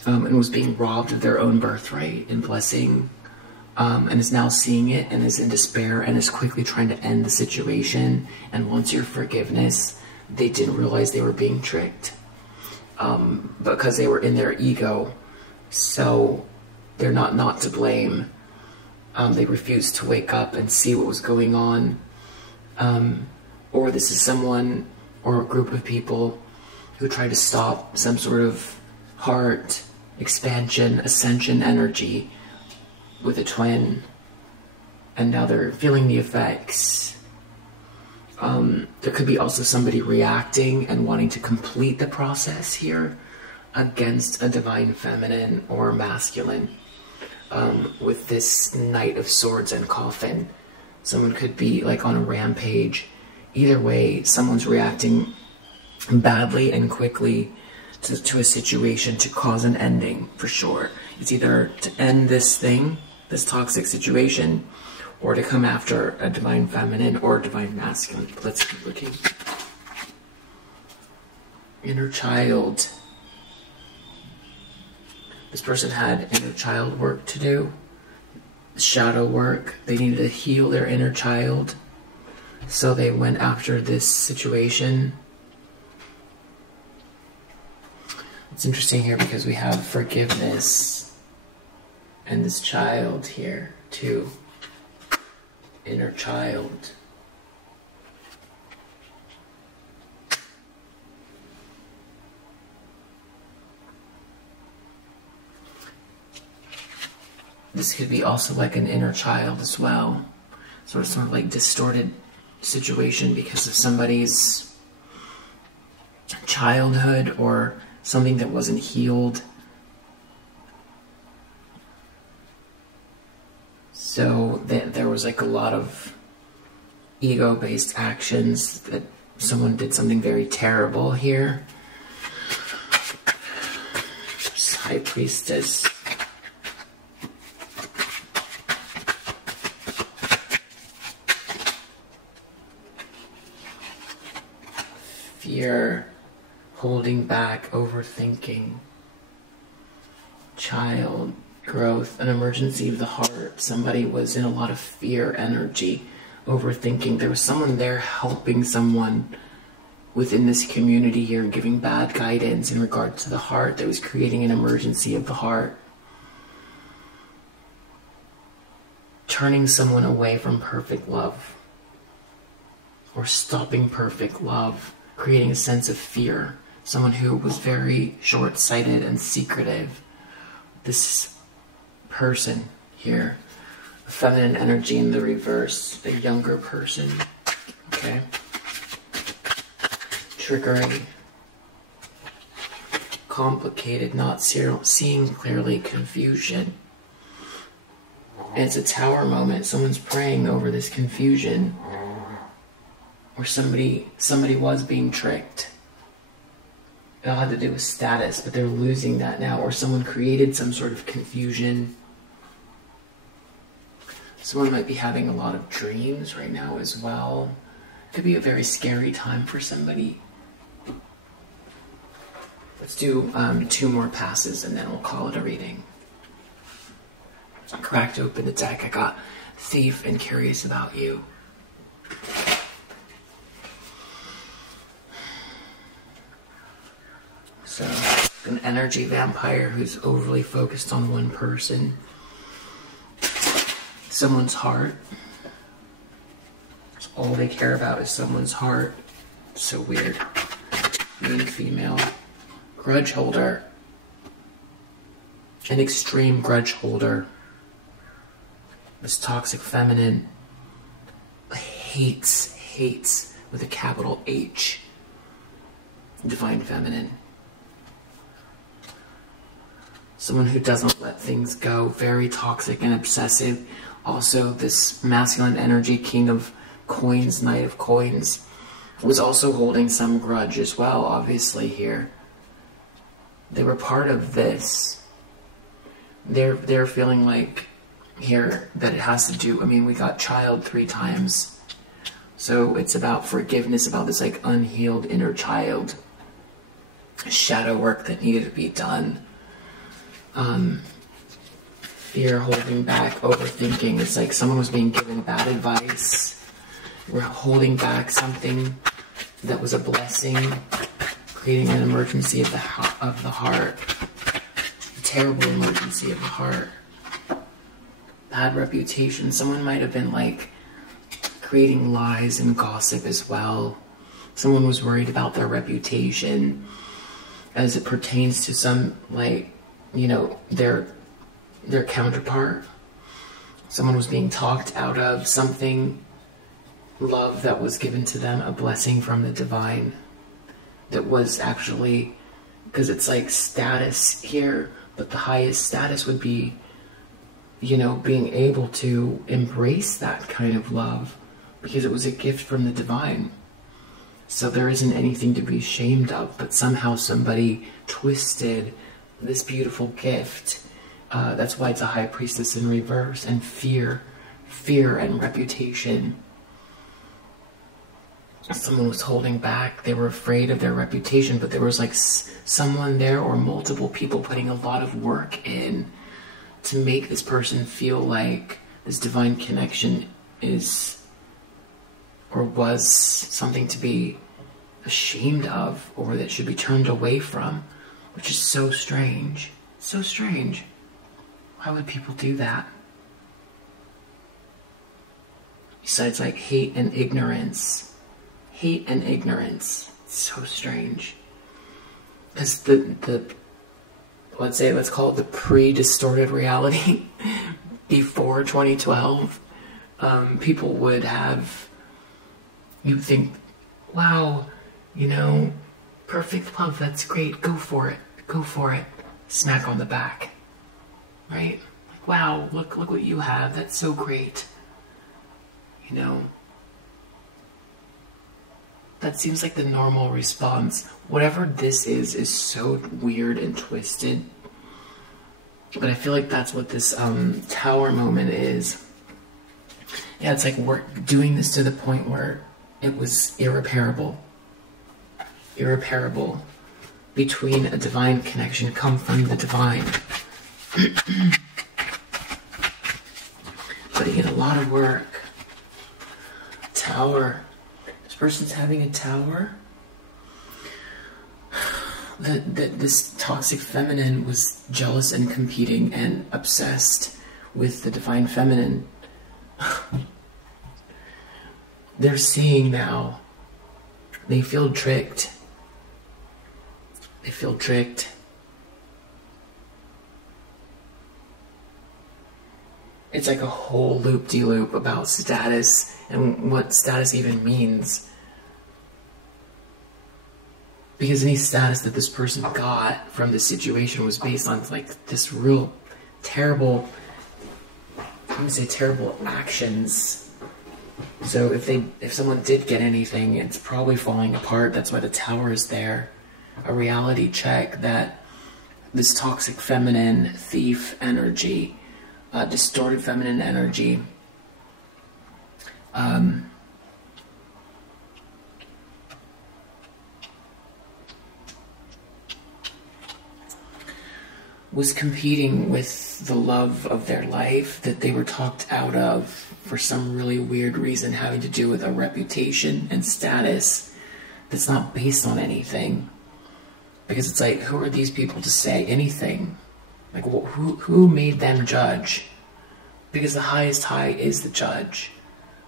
and was being robbed of their own birthright and blessing, and is now seeing it and is in despair and is quickly trying to end the situation and wants your forgiveness. They didn't realize they were being tricked, because they were in their ego, so they're not to blame. They refused to wake up and see what was going on. Or this is someone or a group of people who try to stop some sort of heart expansion, ascension energy with a twin, and now they're feeling the effects. There could be also somebody reacting and wanting to complete the process here against a divine feminine or masculine, with this Knight of Swords and Coffin. Someone could be like on a rampage. Either way, someone's reacting badly and quickly to a situation to cause an ending, for sure. It's either to end this thing, this toxic situation, or to come after a divine feminine or a divine masculine. Let's keep looking. Inner child. This person had inner child work to do. Shadow work. They needed to heal their inner child. So they went after this situation. It's interesting here because we have forgiveness and this child here too. Inner child. This could be also like an inner child as well. Sort of like distorted situation because of somebody's childhood or something that wasn't healed. So there was like a lot of ego-based actions that someone did something very terrible here. High Priestess. Fear, holding back, overthinking, child, growth, an emergency of the heart. Somebody was in a lot of fear energy, overthinking. There was someone there helping someone within this community here, giving bad guidance in regard to the heart that was creating an emergency of the heart. Turning someone away from perfect love, or stopping perfect love, creating a sense of fear. Someone who was very short-sighted and secretive. This person here, feminine energy in the reverse, a younger person, okay? Trickery, complicated, not seeing clearly, confusion. And it's a tower moment. Someone's praying over this confusion, or somebody was being tricked. It all had to do with status, but they're losing that now. Or someone created some sort of confusion. Someone might be having a lot of dreams right now as well. It could be a very scary time for somebody. Let's do 2 more passes and then we'll call it a reading. I cracked open the deck. I got Thief and Curious About You. So, an energy vampire who's overly focused on one person. Someone's heart. That's all they care about is someone's heart. So weird. Mean female. Grudge holder. An extreme grudge holder. This toxic feminine hates hates with a capital H. Divine Feminine. Someone who doesn't let things go, very toxic and obsessive. Also, this masculine energy, King of Coins, Knight of Coins, was also holding some grudge as well, obviously, here. They were part of this. They're feeling like here that it has to do, I mean, we got child 3 times. So it's about forgiveness, about this like unhealed inner child. Shadow work that needed to be done. Fear, holding back, overthinking. It's like someone was being given bad advice. We're holding back something that was a blessing, creating an emergency of the heart. A terrible emergency of the heart. Bad reputation. Someone might have been like creating lies and gossip as well. Someone was worried about their reputation as it pertains to some, like, you know, their counterpart. Someone was being talked out of something, love that was given to them, a blessing from the divine that was actually, because it's like status here, but the highest status would be, you know, being able to embrace that kind of love because it was a gift from the divine. So there isn't anything to be ashamed of, but somehow somebody twisted this beautiful gift. That's why it's a High Priestess in reverse, and fear and reputation. Someone was holding back. They were afraid of their reputation, but there was like someone there or multiple people putting a lot of work in to make this person feel like this divine connection is or was something to be ashamed of or that should be turned away from, which is so strange. So strange. Why would people do that? Besides, like, hate and ignorance. Hate and ignorance. It's so strange. Because let's call it the pre-distorted reality before 2012, people would have, you think, wow, you know, perfect love, that's great, go for it, smack on the back, right? Like, wow, look what you have, that's so great, you know. That seems like the normal response. Whatever this is so weird and twisted. But I feel like that's what this tower moment is. Yeah, it's like we're doing this to the point where it was irreparable. Irreparable. Between a divine connection, come from the divine. Putting in a lot of work. Tower. This person's having a tower. This toxic feminine was jealous and competing and obsessed with the divine feminine. They're seeing now. They feel tricked. They feel tricked. It's like a whole loop-de-loop about status and what status even means. Because any status that this person got from this situation was based on like this real terrible, I'm gonna say terrible actions. So if someone did get anything, it's probably falling apart. That's why the tower is there. A reality check that this toxic feminine thief energy, distorted feminine energy, was competing with the love of their life that they were talked out of for some really weird reason having to do with a reputation and status that's not based on anything. Because it's like, who are these people to say anything? Like, who made them judge? Because the highest high is the judge.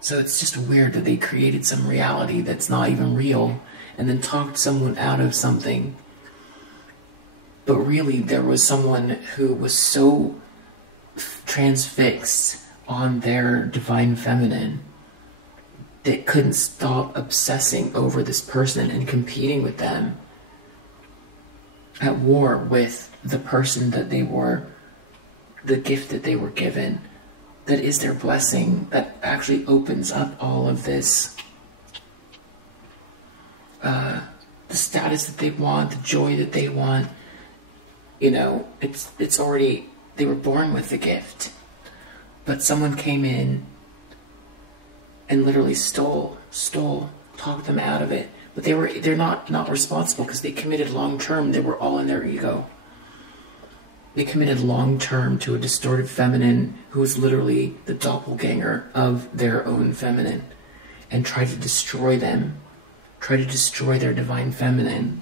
So it's just weird that they created some reality that's not even real and then talked someone out of something. But really, there was someone who was so transfixed on their divine feminine that couldn't stop obsessing over this person and competing with them, at war with the person that they were, the gift that they were given, that is their blessing, that actually opens up all of this, the status that they want, the joy that they want. You know, it's already, they were born with the gift, but someone came in and literally stole, talked them out of it. But they're not responsible, because they committed long term. They were all in their ego. They committed long term to a distorted feminine who was literally the doppelgänger of their own feminine, and tried to destroy them, try to destroy their divine feminine,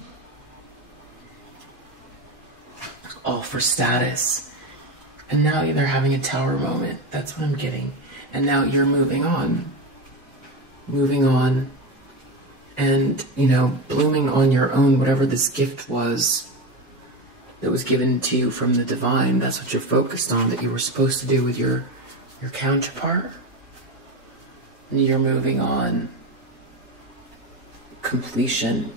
all for status. And now they're having a tower moment. That's what I'm getting. And now you're moving on, and, you know, blooming on your own, whatever this gift was that was given to you from the divine. That's what you're focused on, that you were supposed to do with your counterpart. And you're moving on. Completion.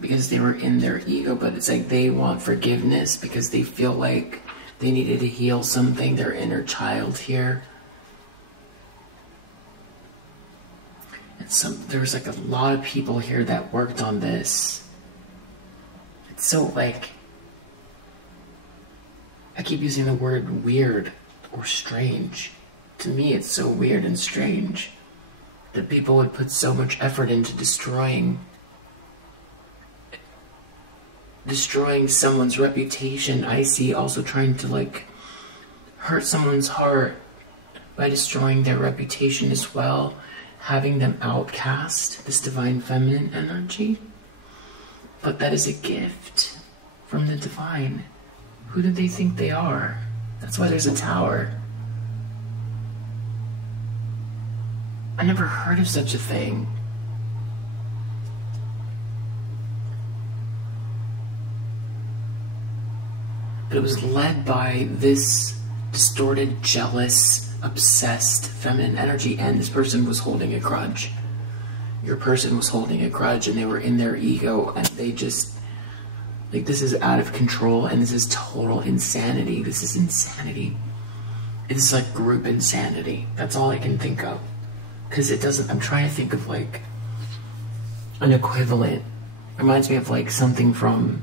Because they were in their ego, but it's like they want forgiveness because they feel like they needed to heal something, their inner child here. And there's like a lot of people here that worked on this. It's so like, I keep using the word weird or strange. To me, it's so weird and strange that people would put so much effort into destroying someone's reputation. I see also trying to like hurt someone's heart by destroying their reputation as well, having them outcast this divine feminine energy. But that is a gift from the divine. Who do they think they are? That's why there's a tower. I never heard of such a thing. But it was led by this distorted, jealous, obsessed feminine energy, and this person was holding a grudge. Your person was holding a grudge, and they were in their ego, and they just, like, this is out of control, and this is total insanity. This is insanity. It's like group insanity. That's all I can think of. Because it doesn't, I'm trying to think of like an equivalent. It reminds me of like something from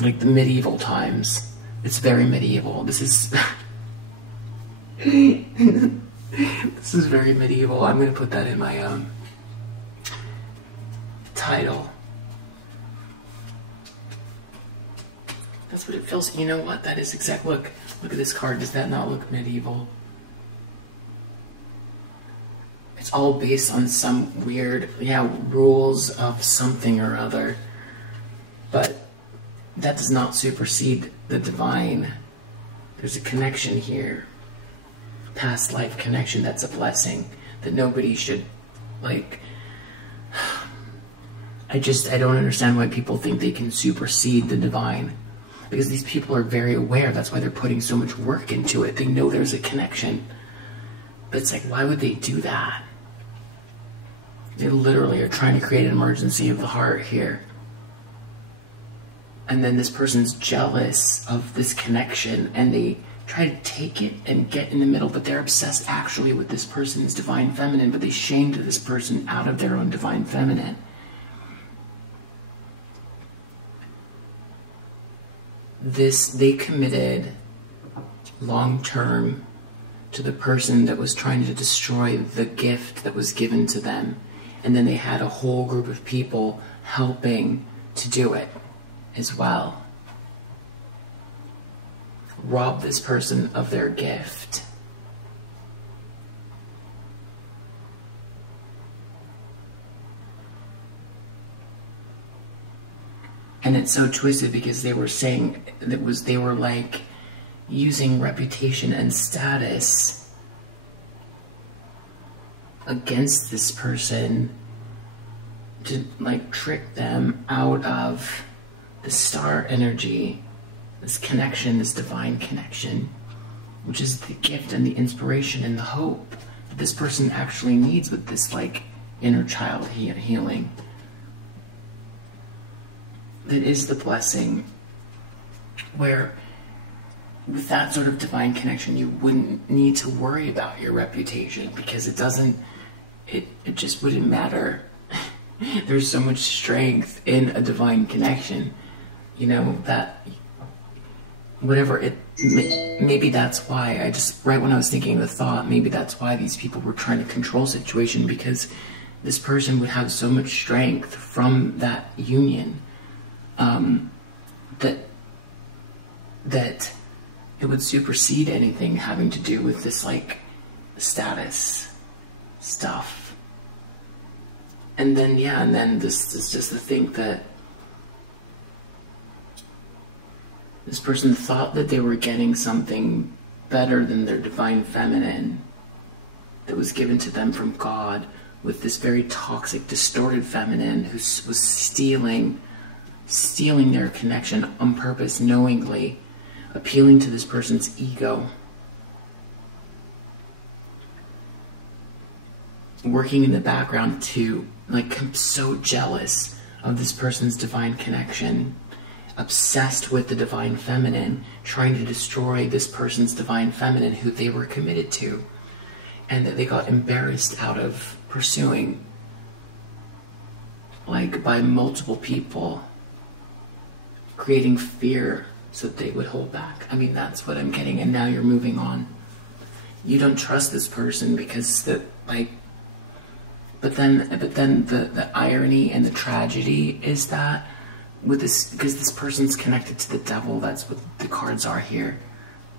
like the medieval times. It's very medieval. This is this is very medieval. I'm going to put that in my title. That's what it feels. You know what? That is exact. Look at this card. Does that not look medieval? It's all based on some weird, rules of something or other. But that does not supersede the divine. There's a connection here. Past life connection that's a blessing that nobody should, like... I don't understand why people think they can supersede the divine. Because these people are very aware. That's why they're putting so much work into it. They know there's a connection. But it's like, why would they do that? They literally are trying to create an emergency of the heart here. And then this person's jealous of this connection, and they try to take it and get in the middle, but they're obsessed actually with this person's divine feminine, but they shamed this person out of their own divine feminine. They committed long-term to the person that was trying to destroy the gift that was given to them. And then they had a whole group of people helping to do it as well. Rob this person of their gift. And it's so twisted because they were saying they were like using reputation and status against this person to like trick them out of this star energy, this connection, this divine connection, which is the gift and the inspiration and the hope that this person actually needs with this like inner child healing. That is the blessing, where with that sort of divine connection you wouldn't need to worry about your reputation, because it just wouldn't matter. There's so much strength in a divine connection, you know, that whatever it, maybe that's why right when I was thinking the thought, maybe that's why these people were trying to control situation, because this person would have so much strength from that union, that it would supersede anything having to do with this like status stuff. And then this just to think that this person thought that they were getting something better than their divine feminine that was given to them from God, with this very toxic, distorted feminine who was stealing their connection on purpose, knowingly, appealing to this person's ego, working in the background to, like, I'm so jealous of this person's divine connection, obsessed with the divine feminine, trying to destroy this person's divine feminine who they were committed to, and that they got embarrassed out of pursuing, like, by multiple people, creating fear so that they would hold back. I mean, that's what I'm getting. And now you're moving on. You don't trust this person because but then the irony and the tragedy is that with this, because this person's connected to the devil, that's what the cards are here,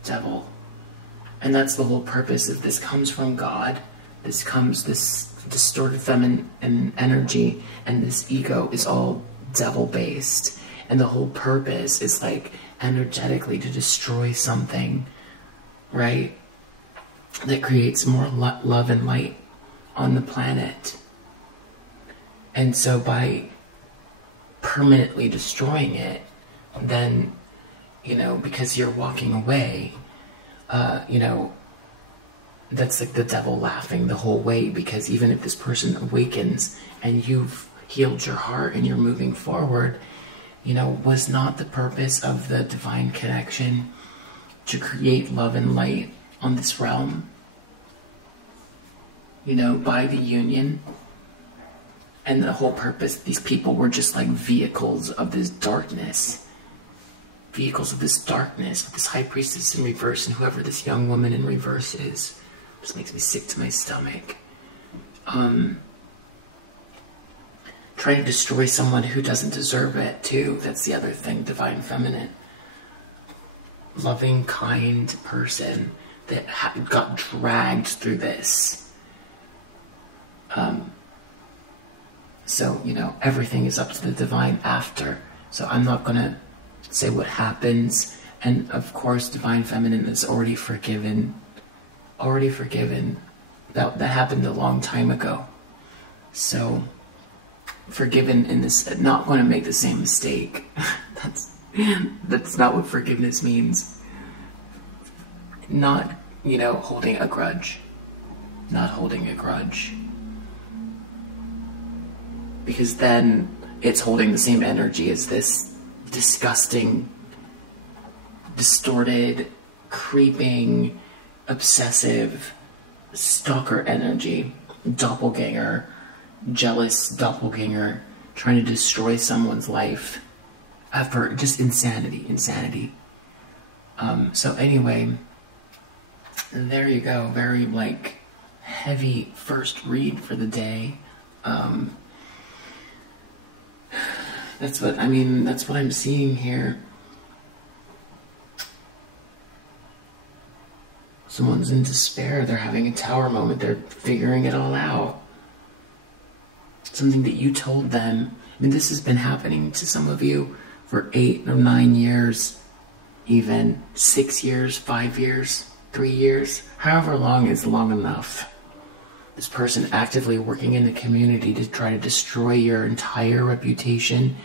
devil. And that's the whole purpose of this. Comes from God. This distorted feminine energy, and this ego is all devil based. And the whole purpose is like energetically to destroy something, right? That creates more love and light on the planet. And so by permanently destroying it, then, you know, because you're walking away, you know, that's like the devil laughing the whole way, because even if this person awakens and you've healed your heart and you're moving forward, you know, was not the purpose of the divine connection to create love and light on this realm? You know, by the union. And the whole purpose, these people were just like vehicles of this darkness. Vehicles of this darkness, of this high priestess in reverse, and whoever this young woman in reverse is. Just makes me sick to my stomach. Trying to destroy someone who doesn't deserve it, too. That's the other thing, divine feminine. Loving, kind person that got dragged through this. So, you know, everything is up to the divine after. So I'm not going to say what happens. And, of course, divine feminine is already forgiven. Already forgiven. That happened a long time ago. So, forgiven in this, not going to make the same mistake. That's not what forgiveness means. Not, you know, holding a grudge. Not holding a grudge. Because then it's holding the same energy as this disgusting, distorted, creeping, obsessive, stalker energy, doppelgänger, jealous doppelgänger, trying to destroy someone's life for just insanity. So anyway, there you go. Very like heavy first read for the day. That's what I'm seeing here. Someone's in despair. They're having a tower moment. They're figuring it all out. Something that you told them. I mean, this has been happening to some of you for 8 or 9 years, even 6 years, 5 years, 3 years, however long is long enough. This person actively working in the community to try to destroy your entire reputation,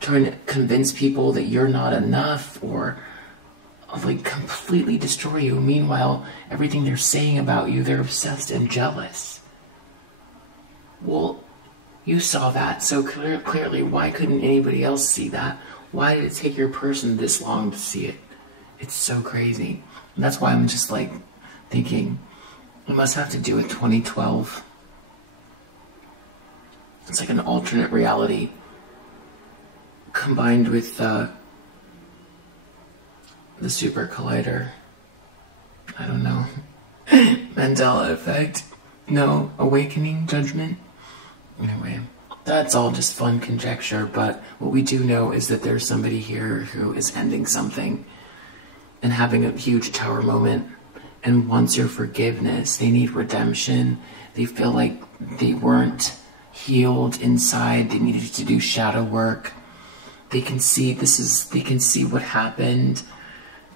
trying to convince people that you're not enough, or like completely destroy you. Meanwhile, everything they're saying about you, they're obsessed and jealous. Well, you saw that so clearly. Why couldn't anybody else see that? Why did it take your person this long to see it? It's so crazy. And that's why I'm just like thinking it must have to do with 2012. It's like an alternate reality combined with the super collider. I don't know. Mandela effect. No, awakening, judgment. Anyway, that's all just fun conjecture, but what we do know is that there's somebody here who is ending something and having a huge tower moment and wants your forgiveness. They need redemption. They feel like they weren't healed inside. They needed to do shadow work. They can see they can see what happened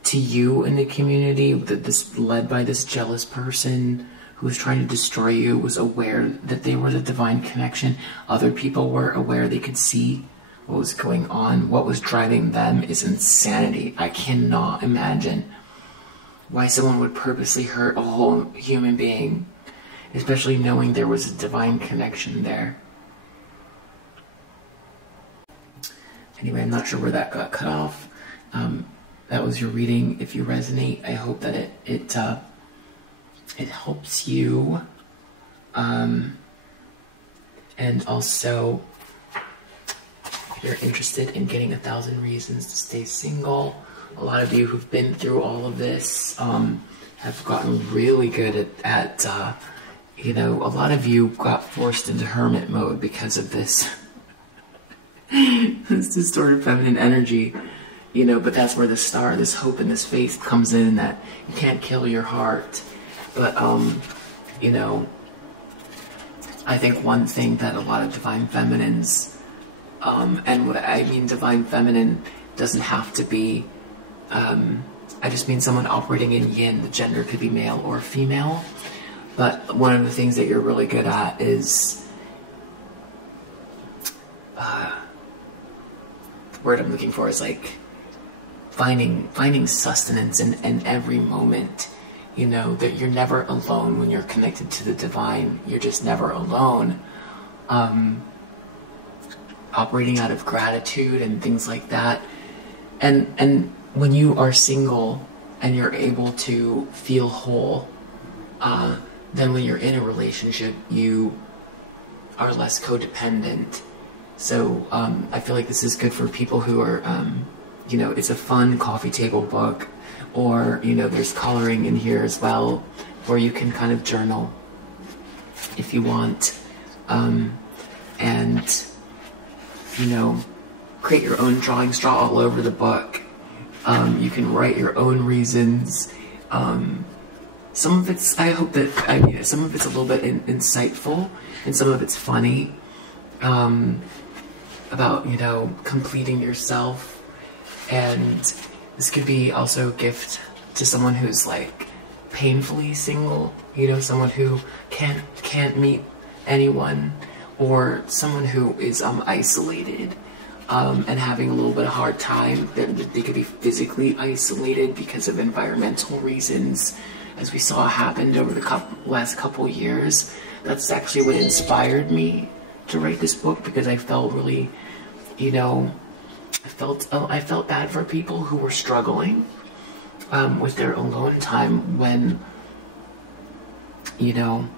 to you in the community, that this led by this jealous person who was trying to destroy you, was aware that they were the divine connection. Other people were aware. They could see what was going on. What was driving them is insanity. I cannot imagine why someone would purposely hurt a whole human being, especially knowing there was a divine connection there. Anyway, I'm not sure where that got cut off. That was your reading. If you resonate, I hope that it helps you. And also, if you're interested in getting 1,000 reasons to stay single, a lot of you who've been through all of this have gotten really good at you know, a lot of you got forced into hermit mode because of this. This distorted feminine energy, you know, but that's where the star, this hope and this faith comes in, that you can't kill your heart. But, you know, I think one thing that a lot of divine feminines, and what I mean divine feminine doesn't have to be, I just mean someone operating in yin. The gender could be male or female. But one of the things that you're really good at is, the word I'm looking for is like finding sustenance in every moment. You know, that you're never alone when you're connected to the divine. You're just never alone. Operating out of gratitude and things like that. And when you are single and you're able to feel whole, then when you're in a relationship, you are less codependent. So I feel like this is good for people who are, you know, it's a fun coffee table book, or, you know, there's coloring in here as well, or you can kind of journal if you want, and, you know, create your own drawings, draw all over the book. You can write your own reasons. Some of it's, I hope that, I mean, some of it's a little bit insightful, and some of it's funny, about, you know, completing yourself. And this could be also a gift to someone who's like painfully single, you know, someone who can't meet anyone, or someone who is isolated, and having a little bit of hard time. They could be physically isolated because of environmental reasons, as we saw happened over the last couple years. That's actually what inspired me to write this book, because I felt really, you know, I felt bad for people who were struggling with their alone time, when, you know,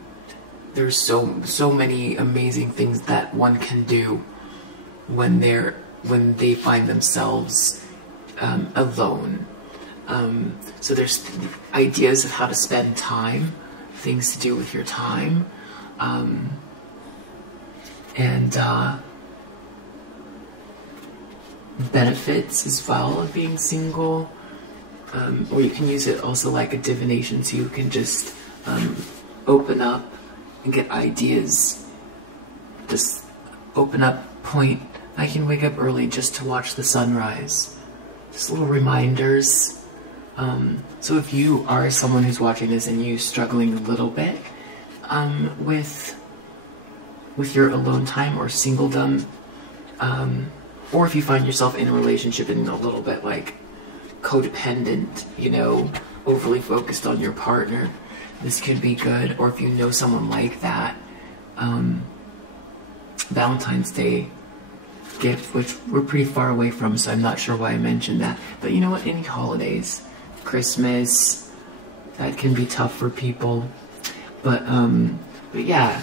there's so many amazing things that one can do when they find themselves alone. So there's ideas of how to spend time, things to do with your time, and benefits as well of being single, or you can use it also like a divination, so you can just open up and get ideas. Just open up, point. I can wake up early just to watch the sunrise. Just little reminders. So if you are someone who's watching this and you're struggling a little bit with your alone time or singledom, or if you find yourself in a relationship and a little bit like codependent, you know, overly focused on your partner, this could be good. Or if you know someone like that, Valentine's Day gift, which we're pretty far away from, so I'm not sure why I mentioned that. But you know what, any holidays, Christmas, that can be tough for people. But yeah,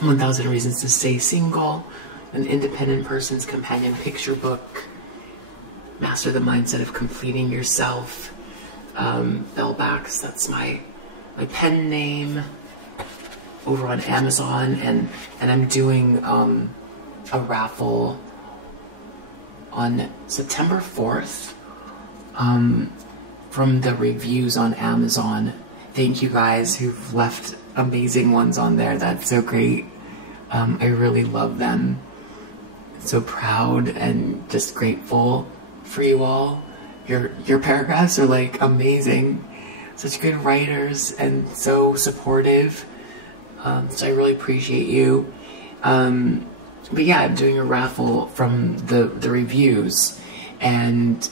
1000 Reasons to Stay Single, An Independent Person's Companion Picture Book, Master the Mindset of Completing Yourself, Bellbacks, that's my pen name, over on Amazon, and I'm doing a raffle on September 4th from the reviews on Amazon. Thank you guys who've left amazing ones on there. That's so great. I really love them. So proud and just grateful for you all. Your paragraphs are like amazing. Such good writers and so supportive. So I really appreciate you. But yeah, I'm doing a raffle from the reviews, and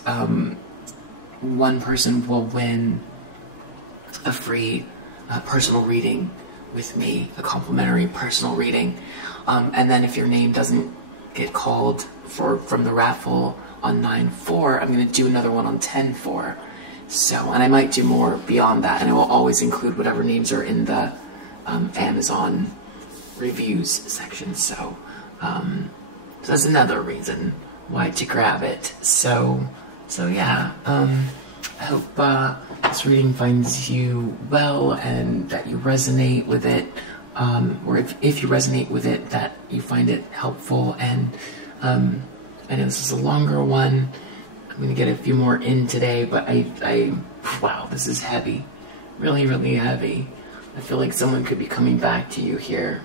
one person will win a free personal reading with me, a complimentary personal reading. And then if your name doesn't get called from the raffle on 9/4, I'm going to do another one on 10/4. So, and I might do more beyond that, and I will always include whatever names are in the Amazon reviews section. So that's another reason why to grab it. So yeah, I hope this reading finds you well and that you resonate with it, or if you resonate with it, that you find it helpful. And I know this is a longer one. I'm gonna get a few more in today, but wow, this is heavy, really, really heavy. I feel like someone could be coming back to you here,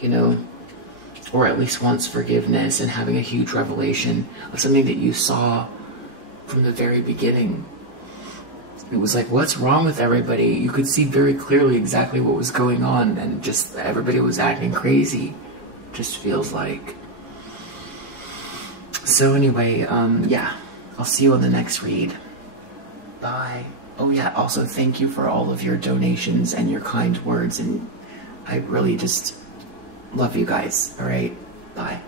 you know, or at least wants forgiveness and having a huge revelation of something that you saw from the very beginning. It was like, what's wrong with everybody? You could see very clearly exactly what was going on, and just everybody was acting crazy. Just feels like. So anyway, yeah, I'll see you on the next read. Bye. Oh yeah, also thank you for all of your donations and your kind words, and I really just love you guys. All right, bye.